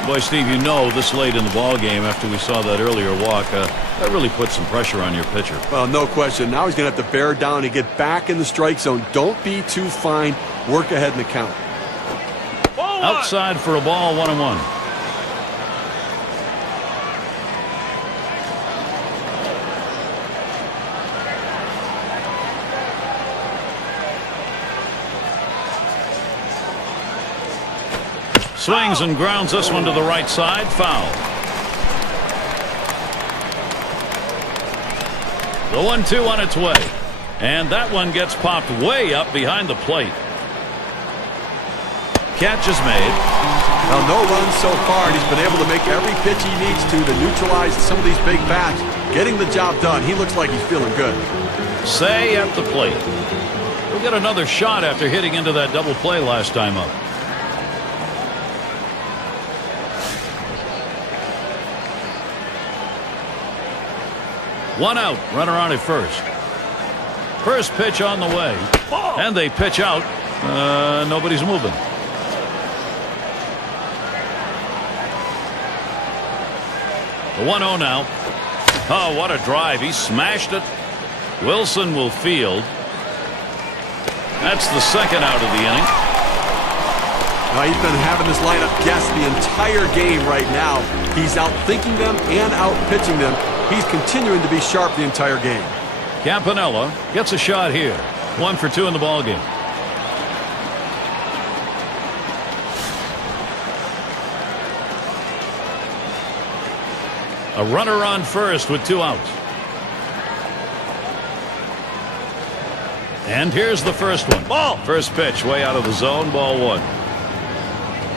Boy, Steve, you know this late in the ball game after we saw that earlier walk, that really put some pressure on your pitcher. Well, no question. Now he's going to have to bear down and get back in the strike zone. Don't be too fine. Work ahead in the count. Outside for a ball, 1-1. Swings and grounds this one to the right side. Foul. The 1-2 on its way. And that one gets popped way up behind the plate. Catch is made. Now, no runs so far. He's been able to make every pitch he needs to neutralize some of these big bats. Getting the job done. He looks like he's feeling good. Say at the plate. We'll get another shot after hitting into that double play last time up. One out, runner on at first. First pitch on the way. And they pitch out. Nobody's moving. The 1-0 now. Oh, what a drive. He smashed it. Wilson will field. That's the second out of the inning. He's been having this lineup guess the entire game right now. He's out thinking them and out pitching them. He's continuing to be sharp the entire game. Campanella gets a shot here. 1 for 2 in the ball game. A runner on first with 2 outs. And here's the first one. Ball. First pitch way out of the zone. Ball 1.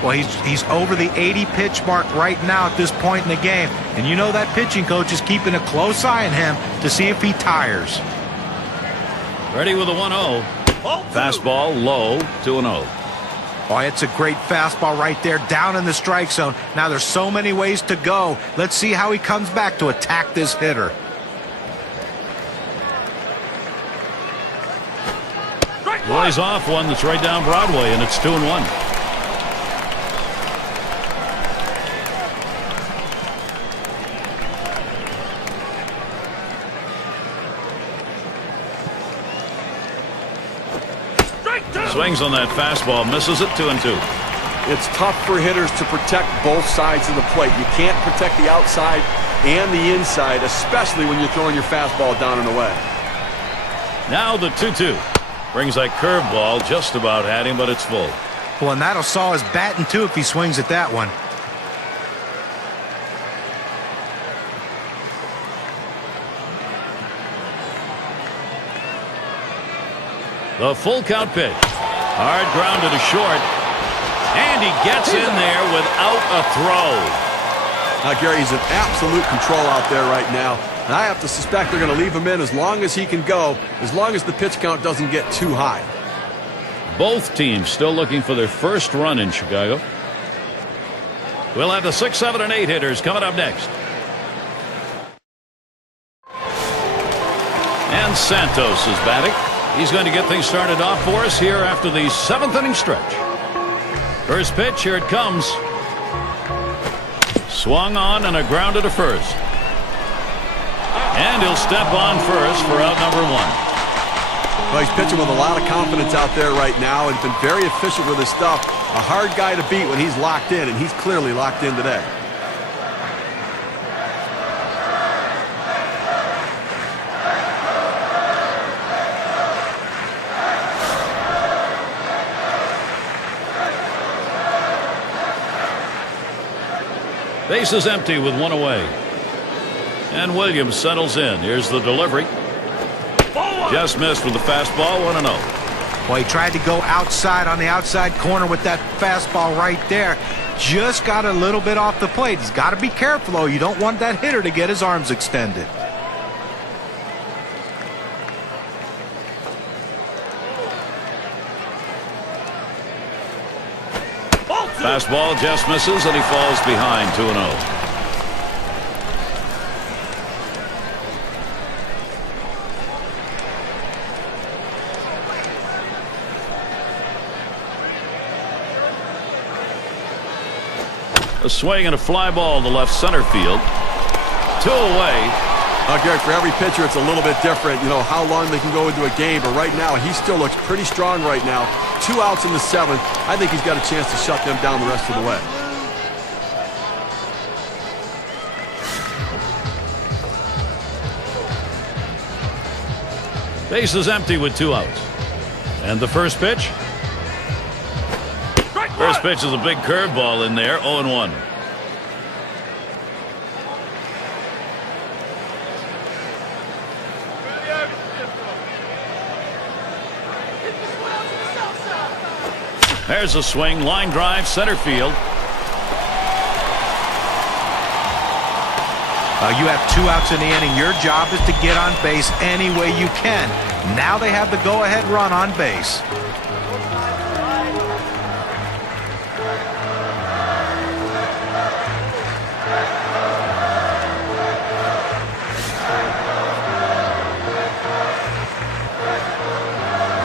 Well, he's over the 80 pitch mark right now at this point in the game. And you know that pitching coach is keeping a close eye on him to see if he tires. Ready with a 1-0. Fastball low, 2-0. Oh, it's a great fastball right there down in the strike zone. Now there's so many ways to go. Let's see how he comes back to attack this hitter. Plays off one that's right down Broadway, and it's 2-1. Swings on that fastball, misses it. 2-2. It's tough for hitters to protect both sides of the plate. You can't protect the outside and the inside, especially when you're throwing your fastball down and away. Now the 2-2. Brings that curveball, just about had him, but it's full. Well, and that'll saw his bat in two if he swings at that one. The full count pitch. Hard grounded to short. And he gets in there without a throw. Now, Gary, he's in absolute control out there right now. And I have to suspect they're going to leave him in as long as he can go, as long as the pitch count doesn't get too high. Both teams still looking for their first run in Chicago. We'll have the 6, 7, and 8 hitters coming up next. And Santos is batting. He's going to get things started off for us here after the 7th inning stretch. First pitch, here it comes. Swung on and a grounder to first. And he'll step on first for out number 1. Well, he's pitching with a lot of confidence out there right now and been very efficient with his stuff. A hard guy to beat when he's locked in, and he's clearly locked in today. Base is empty with 1 away. And Williams settles in. Here's the delivery. Just missed with the fastball. 1-0. Well, he tried to go outside on the outside corner with that fastball right there. Just got a little bit off the plate. He's got to be careful, though. You don't want that hitter to get his arms extended. Fastball just misses, and he falls behind. 2-0. A swing and a fly ball to left center field. 2 away. Gary, for every pitcher, it's a little bit different, you know, how long they can go into a game. But right now, he still looks pretty strong right now. 2 outs in the 7th. I think he's got a chance to shut them down the rest of the way. Base is empty with 2 outs. And the first pitch? First pitch is a big curveball in there. 0-1. There's a swing, line drive, center field. You have 2 outs in the inning. Your job is to get on base any way you can. Now they have the go-ahead run on base.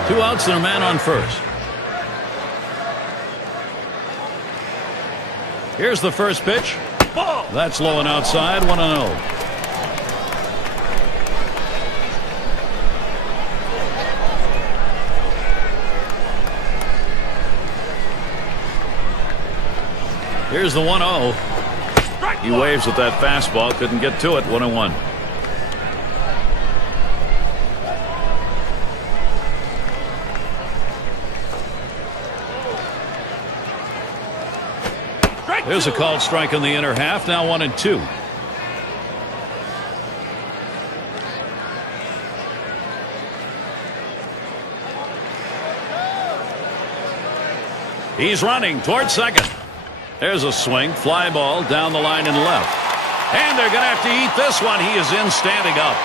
Two outs and a man on first. Here's the first pitch. That's low and outside. 1-0. Here's the 1-0. He waves at that fastball. Couldn't get to it. 1-1. There's a called strike in the inner half. Now 1-2. He's running towards second. There's a swing, fly ball down the line and left. And they're going to have to eat this one. He is in standing up.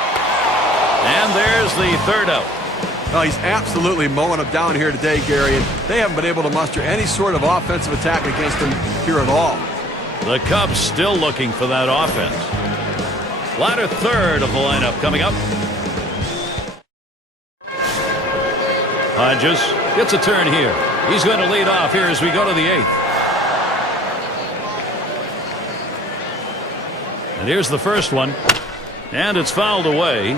And there's the third out. Well, he's absolutely mowing them down here today, Gary, and they haven't been able to muster any sort of offensive attack against him here at all. The Cubs still looking for that offense. Latter third of the lineup coming up. Hodges gets a turn here. He's going to lead off here as we go to the 8th. And here's the first one. And it's fouled away.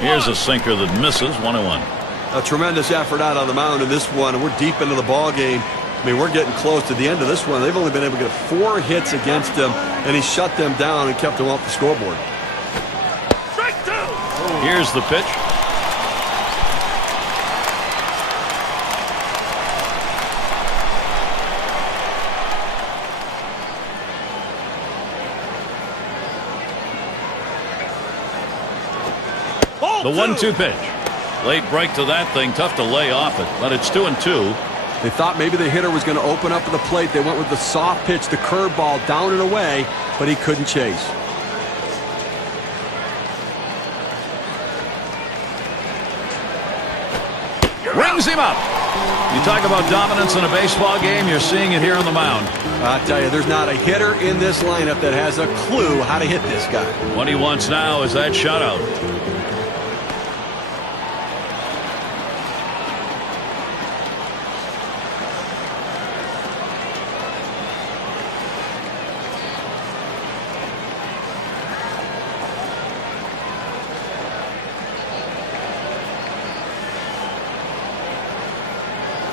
Here's a sinker that misses. 1-1. A tremendous effort out on the mound in this one, and we're deep into the ball game. I mean, we're getting close to the end of this one. They've only been able to get 4 hits against him, and he shut them down and kept them off the scoreboard. Strike 2. Here's the pitch. The 1-2 pitch. Late break to that thing. Tough to lay off it, but it's 2-2. They thought maybe the hitter was going to open up at the plate. They went with the soft pitch, the curveball, down and away, but he couldn't chase. Rings him up. You talk about dominance in a baseball game, you're seeing it here on the mound. I tell you, there's not a hitter in this lineup that has a clue how to hit this guy. What he wants now is that shutout.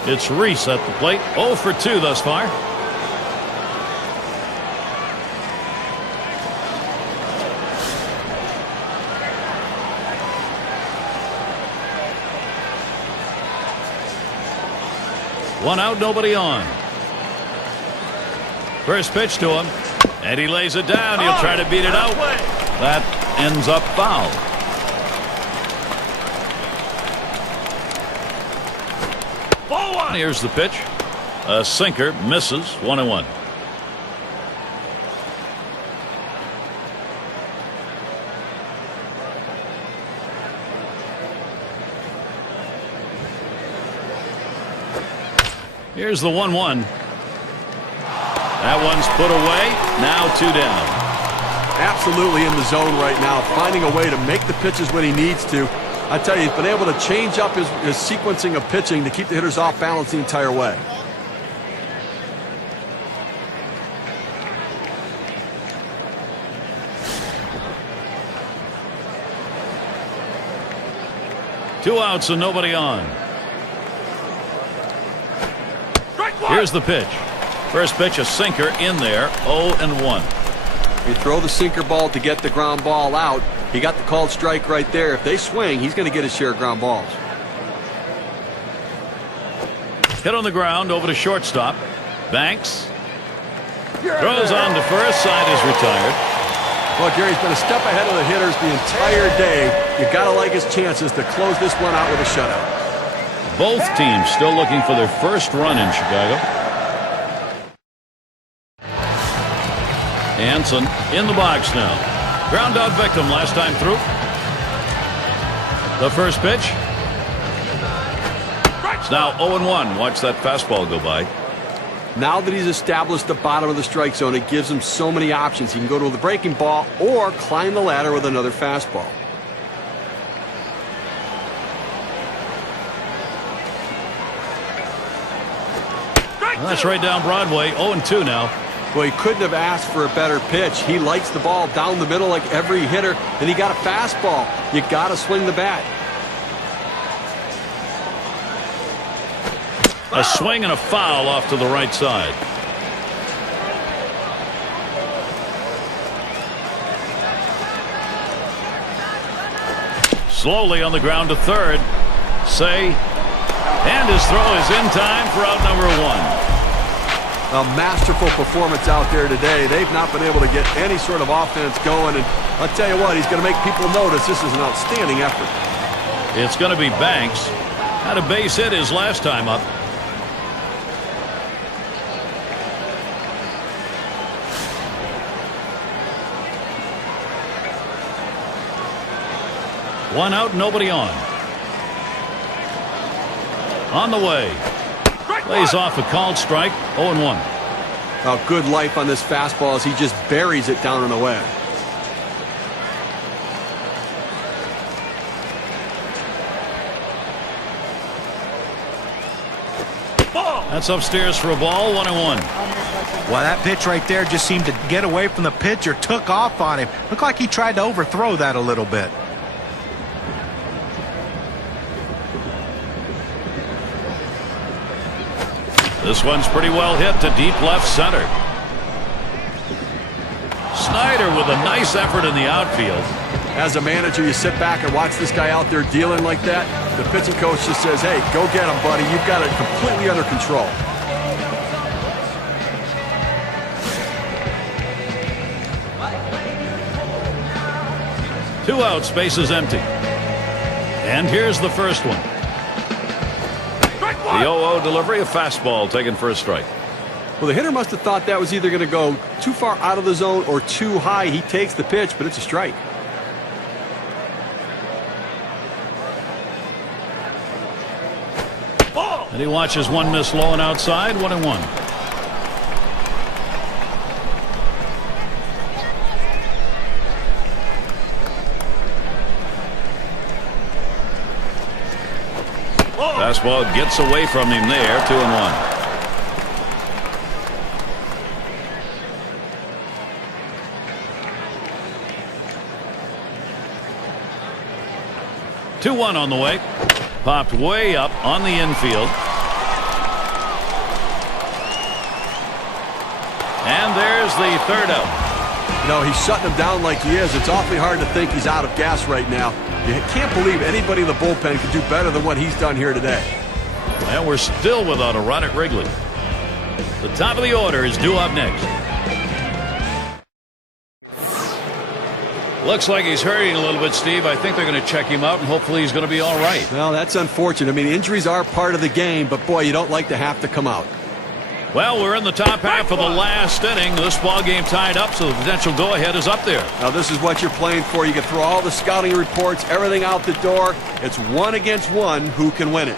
It's Reese at the plate. 0 for 2 thus far. One out, nobody on. First pitch to him, and he lays it down. He'll try to beat it out. That ends up foul. Here's the pitch. A sinker, misses. 1-1. Here's the 1-1. That one's put away. Now 2 down. Absolutely in the zone right now, finding a way to make the pitches when he needs to. I tell you, he's been able to change up his sequencing of pitching to keep the hitters off balance the entire way. Two outs and nobody on. Here's the pitch. First pitch, a sinker in there. 0-1. You throw the sinker ball to get the ground ball out. He got the called strike right there. If they swing, he's going to get his share of ground balls. Hit on the ground over to shortstop. Banks throws on to first. Side is retired. Well, Gary's been a step ahead of the hitters the entire day. You got to like his chances to close this one out with a shutout. Both teams still looking for their first run in Chicago. Hanson in the box now. Ground out victim last time through. The first pitch. It's now 0-1. Watch that fastball go by. Now that he's established the bottom of the strike zone, it gives him so many options. He can go to the breaking ball or climb the ladder with another fastball. Well, that's right down Broadway. 0-2 now. Well, he couldn't have asked for a better pitch. He lights the ball down the middle like every hitter, and he got a fastball. You got to swing the bat. A swing and a foul off to the right side. Slowly on the ground to third. Say, and his throw is in time for out number 1. A masterful performance out there today. They've not been able to get any sort of offense going, and I'll tell you what, he's going to make people notice this is an outstanding effort. It's going to be Banks. Had a base hit his last time up. One out, nobody on. On the way. Lays off a called strike. 0-1. Oh, good life on this fastball as he just buries it down and away. That's upstairs for a ball, 1-1. Well, that pitch right there just seemed to get away from the pitcher, took off on him. Looked like he tried to overthrow that a little bit. This one's pretty well hit to deep left center. Snyder with a nice effort in the outfield. As a manager, you sit back and watch this guy out there dealing like that. The pitching coach just says, hey, go get him, buddy. You've got it completely under control. Two outs, bases empty. And here's the first one. The 0-0 delivery, a fastball taken for a strike. Well, the hitter must have thought that was either going to go too far out of the zone or too high. He takes the pitch, but it's a strike. And he watches one miss low and outside, 1-1. Fastball gets away from him there, 2-1. Two-one on the way. Popped way up on the infield. And there's the third out. No, he's shutting him down like he is. It's awfully hard to think he's out of gas right now. You can't believe anybody in the bullpen could do better than what he's done here today. And we're still without a run at Wrigley. The top of the order is due up next. Looks like he's hurting a little bit, Steve. I think they're going to check him out, and hopefully he's going to be all right. Well, that's unfortunate. I mean, injuries are part of the game, but boy, you don't like to have to come out. Well, we're in the top half of the last inning. This ball game tied up, so the potential go-ahead is up there. Now, this is what you're playing for. You can throw all the scouting reports, everything out the door. It's 1 against 1. Who can win it?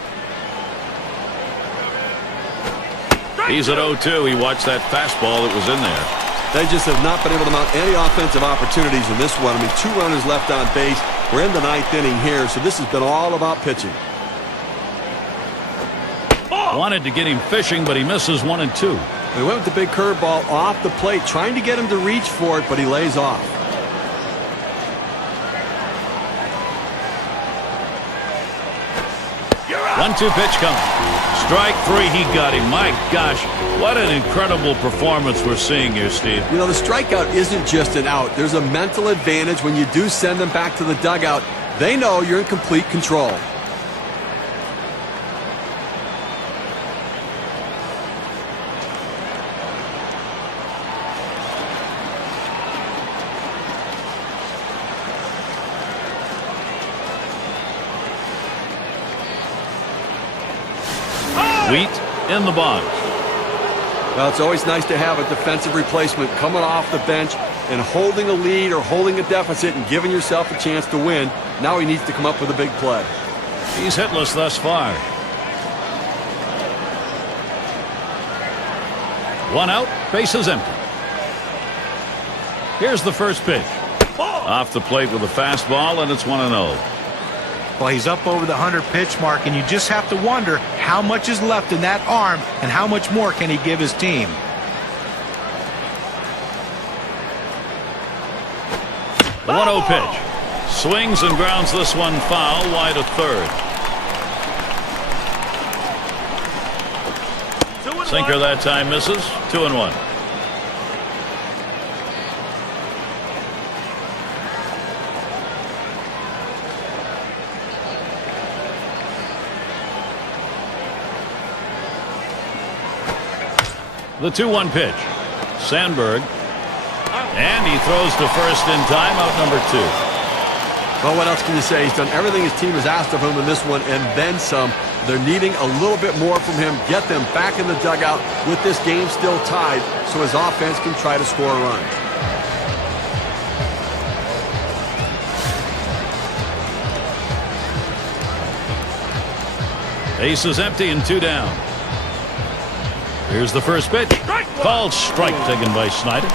He's at 0-2. He watched that fastball that was in there. They just have not been able to mount any offensive opportunities in this one. I mean, 2 runners left on base. We're in the 9th inning here, so this has been all about pitching. Wanted to get him fishing, but he misses 1 and 2. They went with the big curveball off the plate, trying to get him to reach for it, but he lays off. 1-2 pitch coming. Strike 3, he got him. My gosh, what an incredible performance we're seeing here, Steve. You know, the strikeout isn't just an out. There's a mental advantage when you do send them back to the dugout. They know you're in complete control. Wheat in the box. Well, it's always nice to have a defensive replacement coming off the bench and holding a lead or holding a deficit and giving yourself a chance to win. Now he needs to come up with a big play. He's hitless thus far. 1 out, bases empty. Here's the first pitch. Off the plate with a fastball, and it's 1-0. Well, he's up over the 100-pitch mark, and you just have to wonder how much is left in that arm and how much more can he give his team. The 1-0 pitch. Swings and grounds this one foul, wide of third. Sinker that time misses. 2-1. The 2-1 pitch. Sandberg. And he throws to first in time, out number 2. Well, what else can you say? He's done everything his team has asked of him in this one and then some. They're needing a little bit more from him. Get them back in the dugout with this game still tied so his offense can try to score a run. Base is empty and 2 down. Here's the first pitch. Called strike taken by Snyder.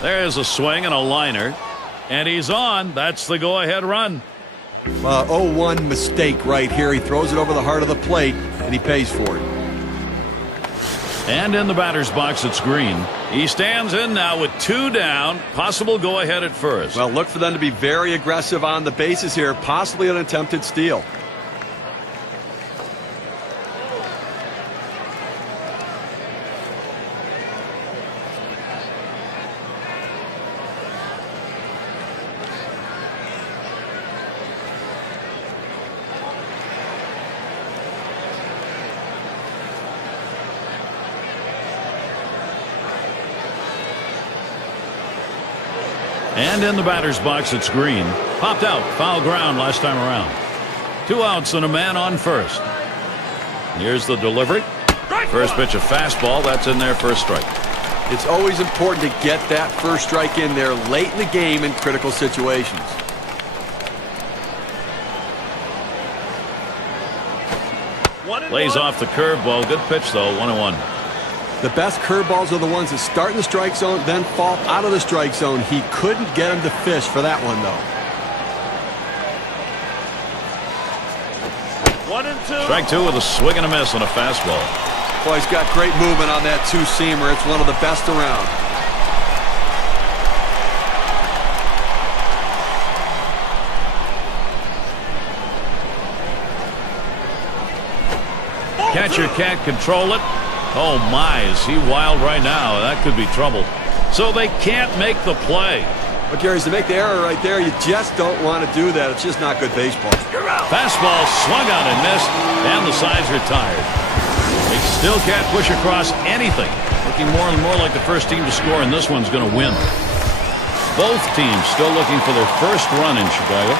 There's a swing and a liner. And he's on. That's the go-ahead run. 0-1 mistake right here. He throws it over the heart of the plate, and he pays for it. And in the batter's box, it's Green. He stands in now with 2 down. Possible go-ahead at first. Well, look for them to be very aggressive on the bases here. Possibly an attempted steal. And in the batter's box, it's Green. Popped out. Foul ground last time around. 2 outs and a man on first. Here's the delivery. First pitch, a fastball. That's in there for a strike. It's always important to get that first strike in there late in the game in critical situations. Lays off the curveball. Good pitch, though. 1-1. The best curveballs are the ones that start in the strike zone, then fall out of the strike zone. He couldn't get him to fish for that one, though. 1-2. Strike 2 with a swing and a miss on a fastball. Boy, he's got great movement on that 2-seamer. It's one of the best around. Catcher can't control it. Oh my, is he wild right now? That could be trouble. So they can't make the play. But Jerry, to make the error right there, you just don't want to do that. It's just not good baseball. Fastball swung on and missed, and the side's retired. They still can't push across anything. Looking more and more like the first team to score, and this one's going to win. Both teams still looking for their first run in Chicago.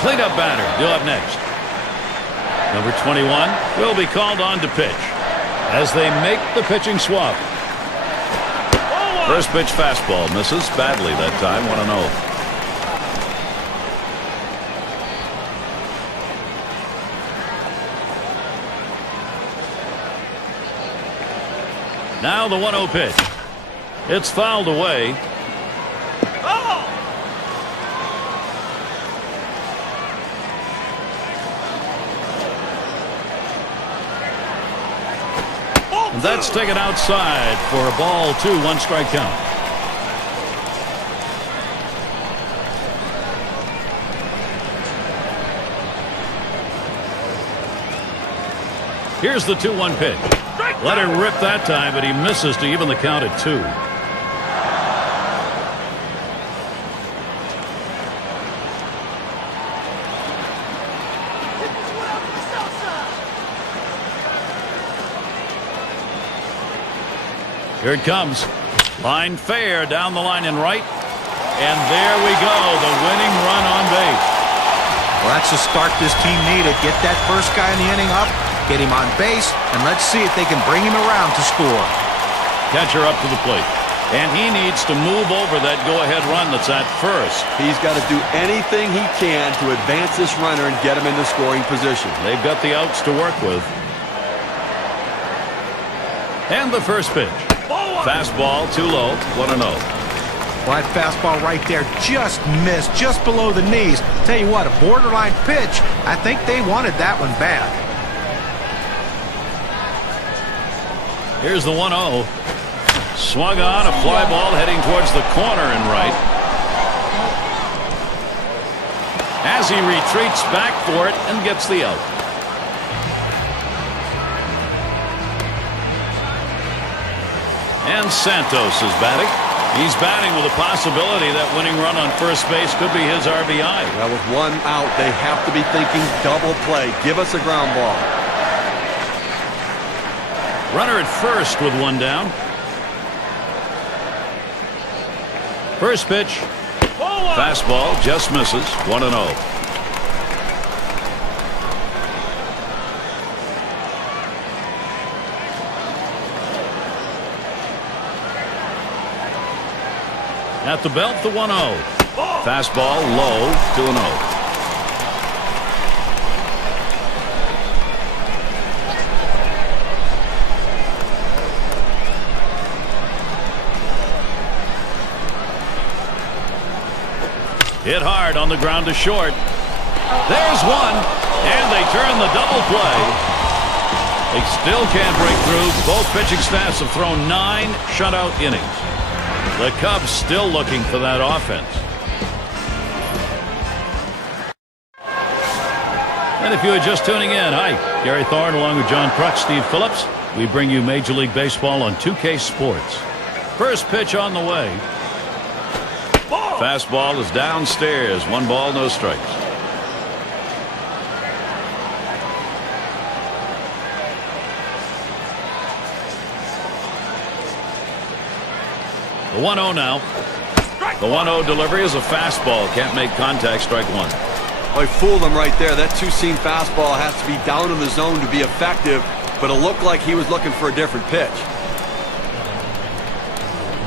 Cleanup batter, due up next. Number 21 will be called on to pitch as they make the pitching swap. First pitch fastball misses badly that time. 1-0. Now the 1-0 pitch. It's fouled away. And that's taken outside for a ball 2, 1 strike count. Here's the 2-1 pitch. Let it rip that time, but he misses to even the count at 2. Here it comes. Line fair down the line and right. And there we go. The winning run on base. Well, that's the start this team needed. Get that first guy in the inning up, get him on base, and let's see if they can bring him around to score. Catcher up to the plate. And he needs to move over that go-ahead run that's at first. He's got to do anything he can to advance this runner and get him into scoring position. They've got the outs to work with. And the first pitch. Fastball too low. 1-0. Well, that fastball right there just missed, just below the knees. Tell you what, a borderline pitch. I think they wanted that one bad. Here's the 1-0. Swung on, a fly ball heading towards the corner and right. As he retreats back for it and gets the out. And Santos is batting. He's batting with a possibility that winning run on first base could be his RBI. Well, with 1 out, they have to be thinking double play. Give us a ground ball. Runner at first with 1 down. First pitch. Fastball just misses. 1-0. At the belt, the 1-0. Fastball low, 2-0. Hit hard on the ground to short. There's one, and they turn the double play. They still can't break through. Both pitching staffs have thrown 9 shutout innings. The Cubs still looking for that offense. And if you are just tuning in, hi, Gary Thorne along with John Kruk, Steve Phillips. We bring you Major League Baseball on 2K Sports. First pitch on the way. Fastball is downstairs. 1 ball, no strikes. The 1-0 now. The 1-0 delivery is a fastball. Can't make contact. Strike 1. Well, he fooled him right there. That two-seam fastball has to be down in the zone to be effective, but it looked like he was looking for a different pitch.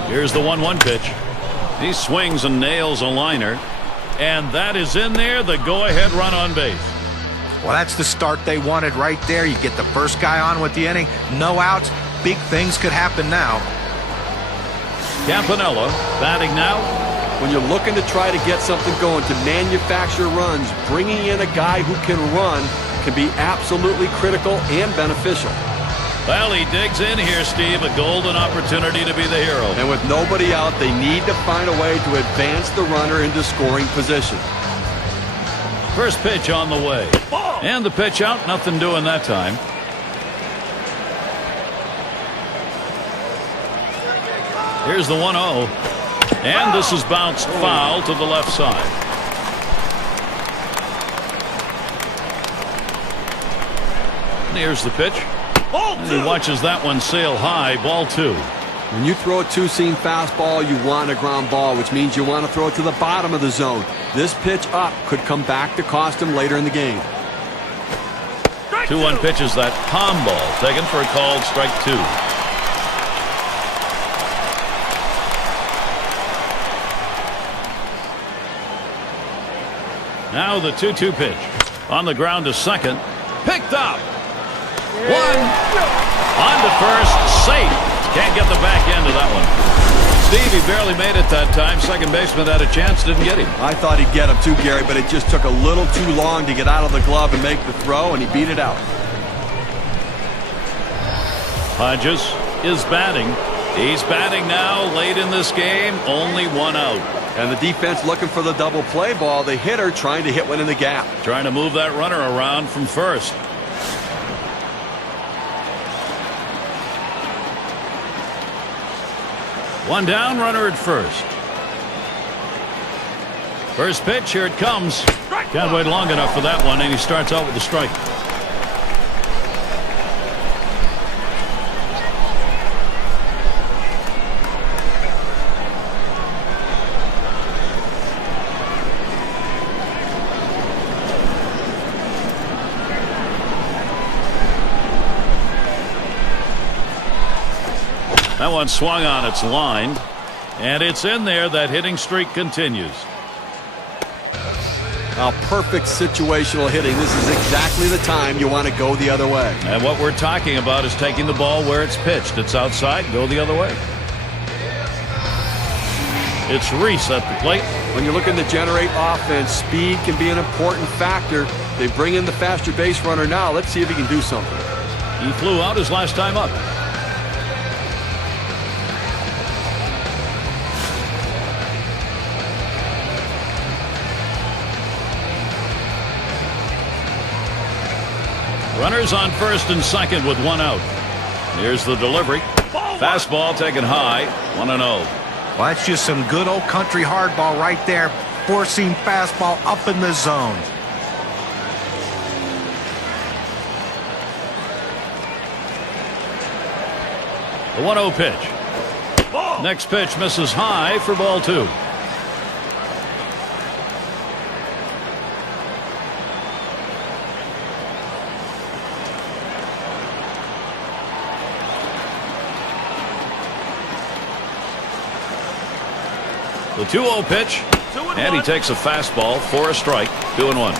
Here's the 1-1 pitch. He swings and nails a liner, and that is in there. The go-ahead run on base. Well, that's the start they wanted right there. You get the first guy on with the inning, no outs. Big things could happen now. Campanella batting now. When you're looking to try to get something going, to manufacture runs, bringing in a guy who can run can be absolutely critical and beneficial. Well, he digs in here, Steve. A golden opportunity to be the hero. And with nobody out, they need to find a way to advance the runner into scoring position. First pitch on the way. And the pitch out. Nothing doing that time. Here's the 1-0. And this is bounced foul to the left side. And here's the pitch. And he watches that one sail high. Ball 2. When you throw a two-seam fastball, you want a ground ball, which means you want to throw it to the bottom of the zone. This pitch up could come back to cost him later in the game. 2-1 pitch is that palm ball taken for a called strike 2. Now the 2-2 pitch. On the ground to second. Picked up. 1. On to first. Safe. Can't get the back end of that one. Steve, he barely made it that time. Second baseman had a chance. Didn't get him. I thought he'd get him too, Gary, but it just took a little too long to get out of the glove and make the throw, and he beat it out. Hodges is batting. He's batting now late in this game. Only 1 out. And the defense looking for the double play ball. The hitter trying to hit one in the gap. Trying to move that runner around from first. One down, runner at first. First pitch, here it comes. Can't wait long enough for that one, and he starts out with a strike. That one swung on its line, and it's in there. That hitting streak continues. Perfect situational hitting. This is exactly the time you want to go the other way. And what we're talking about is taking the ball where it's pitched. It's outside, go the other way. It's Reese at the plate. When you're looking to generate offense, speed can be an important factor. They bring in the faster base runner now. Let's see if he can do something. He flew out his last time up. Runners on first and second with 1 out. Here's the delivery. Fastball taken high. 1-0. Well, that's just some good old country hardball right there. Four-seam fastball up in the zone. The 1-0 pitch. Next pitch misses high for ball 2. The The 2-0 pitch. And he takes a fastball for a strike. 2-1.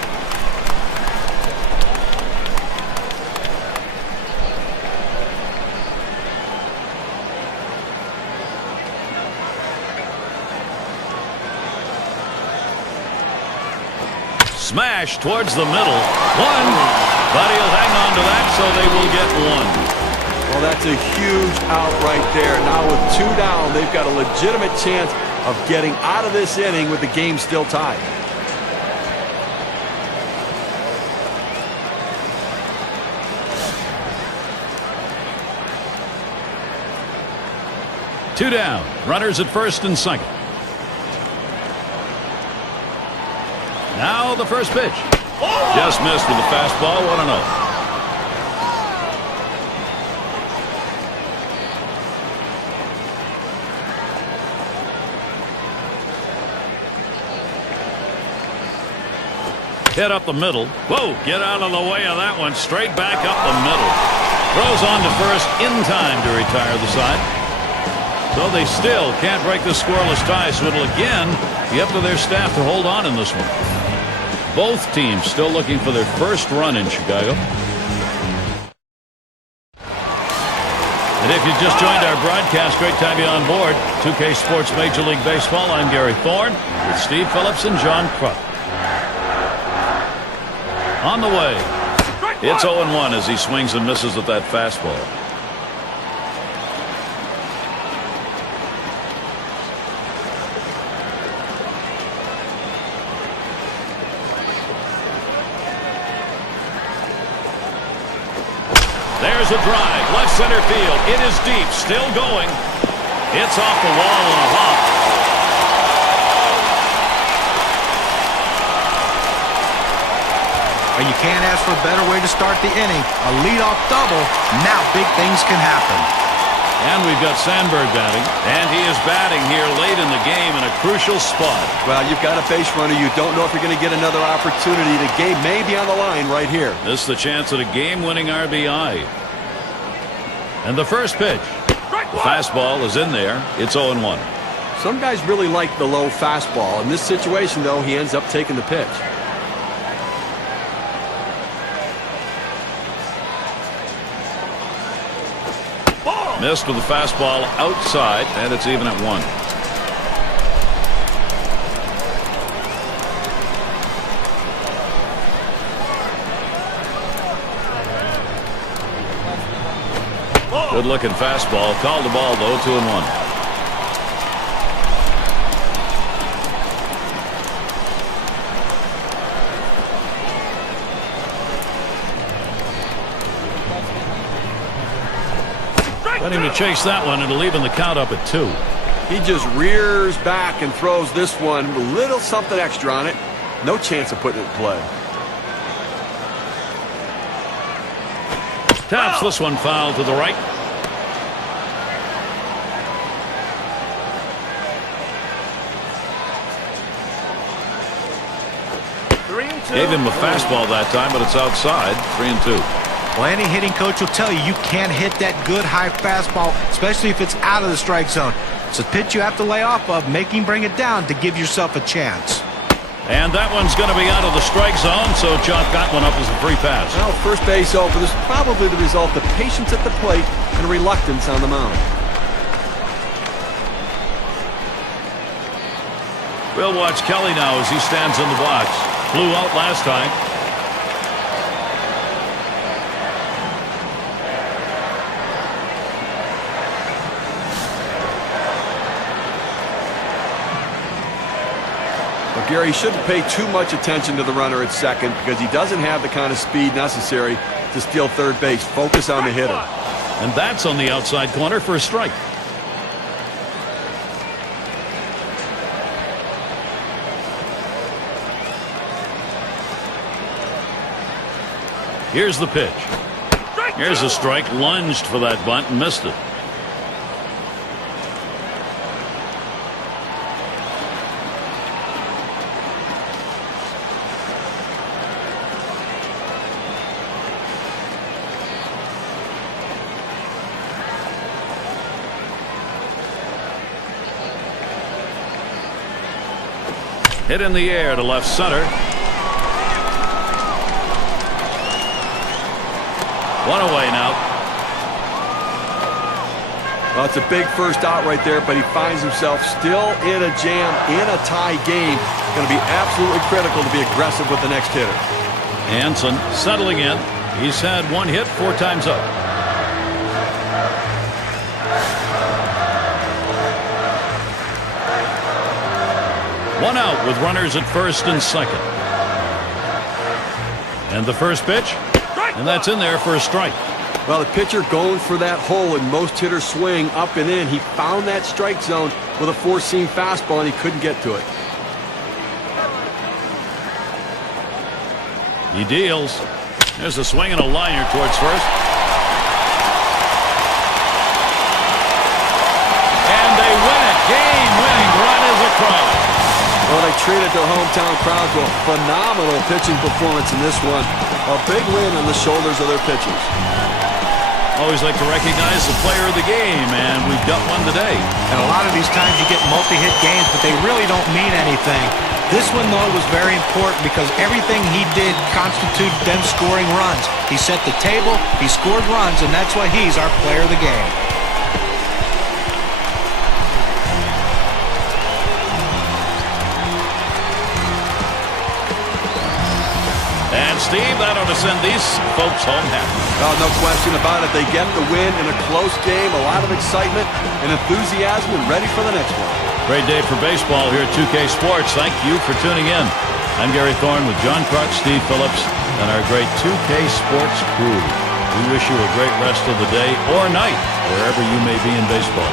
Smash towards the middle. 1. But he'll hang on to that, so they will get 1. Well, that's a huge out right there. Now with 2 down, they've got a legitimate chance of getting out of this inning with the game still tied. Two down. Runners at first and second. Now the first pitch. Just missed with the fastball. 1-0. Hit up the middle. Whoa, get out of the way of that one. Straight back up the middle. Throws on to first in time to retire the side. So they still can't break the scoreless tie, so it'll again be up to their staff to hold on in this one. Both teams still looking for their first run in Chicago. And if you just joined our broadcast, great to have you on board. 2K Sports Major League Baseball. I'm Gary Thorne with Steve Phillips and John Kruk. On the way. It's 0-1 as he swings and misses at that fastball. There's a drive. Left center field. It is deep. Still going. It's off the wall and a hop. You can't ask for a better way to start the inning. A leadoff double. Now big things can happen. And we've got Sandberg batting. And he is batting here late in the game in a crucial spot. Well, you've got a base runner. You don't know if you're going to get another opportunity. The game may be on the line right here. This is the chance at a game-winning RBI. And the first pitch. The fastball is in there. It's 0-1. Some guys really like the low fastball. In this situation, though, he ends up taking the pitch. Missed with the fastball outside, and it's even at 1. Good looking fastball. Called the ball though. 2-1. Letting him to chase that one and leaving the count up at 2. He just rears back and throws this one with a little something extra on it. No chance of putting it in play. Taps this one foul to the right. Gave him a fastball that time, but it's outside. 3-2. Well, any hitting coach will tell you can't hit that good high fastball, especially if it's out of the strike zone. It's a pitch you have to lay off of, make him bring it down to give yourself a chance. And that one's going to be out of the strike zone, so Chalk got one up as a free pass. Well, first base open. This is probably the result of patience at the plate and reluctance on the mound. We'll watch Kelly now as he stands in the box. Flew out last time. Gary shouldn't pay too much attention to the runner at second because he doesn't have the kind of speed necessary to steal third base. Focus on the hitter. And that's on the outside corner for a strike. Here's the pitch. Here's a strike. Lunged for that bunt and missed it. Hit in the air to left center. One away now. Well, it's a big first out right there, but he finds himself still in a jam, in a tie game. Going to be absolutely critical to be aggressive with the next hitter. Hansen settling in. He's had one hit 4 times up. One out with runners at first and second. And the first pitch. And that's in there for a strike. Well, the pitcher going for that hole, and most hitters swing up and in. He found that strike zone with a 4-seam fastball, and he couldn't get to it. He deals. There's a swing and a liner towards first. And they win it. Game-winning run is across. Well, they treated their hometown crowd to a phenomenal pitching performance in this one. A big win on the shoulders of their pitchers. Always like to recognize the player of the game, and we've got one today. And a lot of these times you get multi-hit games, but they really don't mean anything. This one, though, was very important because everything he did constituted them scoring runs. He set the table, he scored runs, and that's why he's our player of the game. And Steve, that ought to send these folks home happy. Oh, no question about it. They get the win in a close game, a lot of excitement and enthusiasm, and ready for the next one. Great day for baseball here at 2K Sports. Thank you for tuning in. I'm Gary Thorne with John Kruk, Steve Phillips, and our great 2K Sports crew. We wish you a great rest of the day or night, wherever you may be in baseball.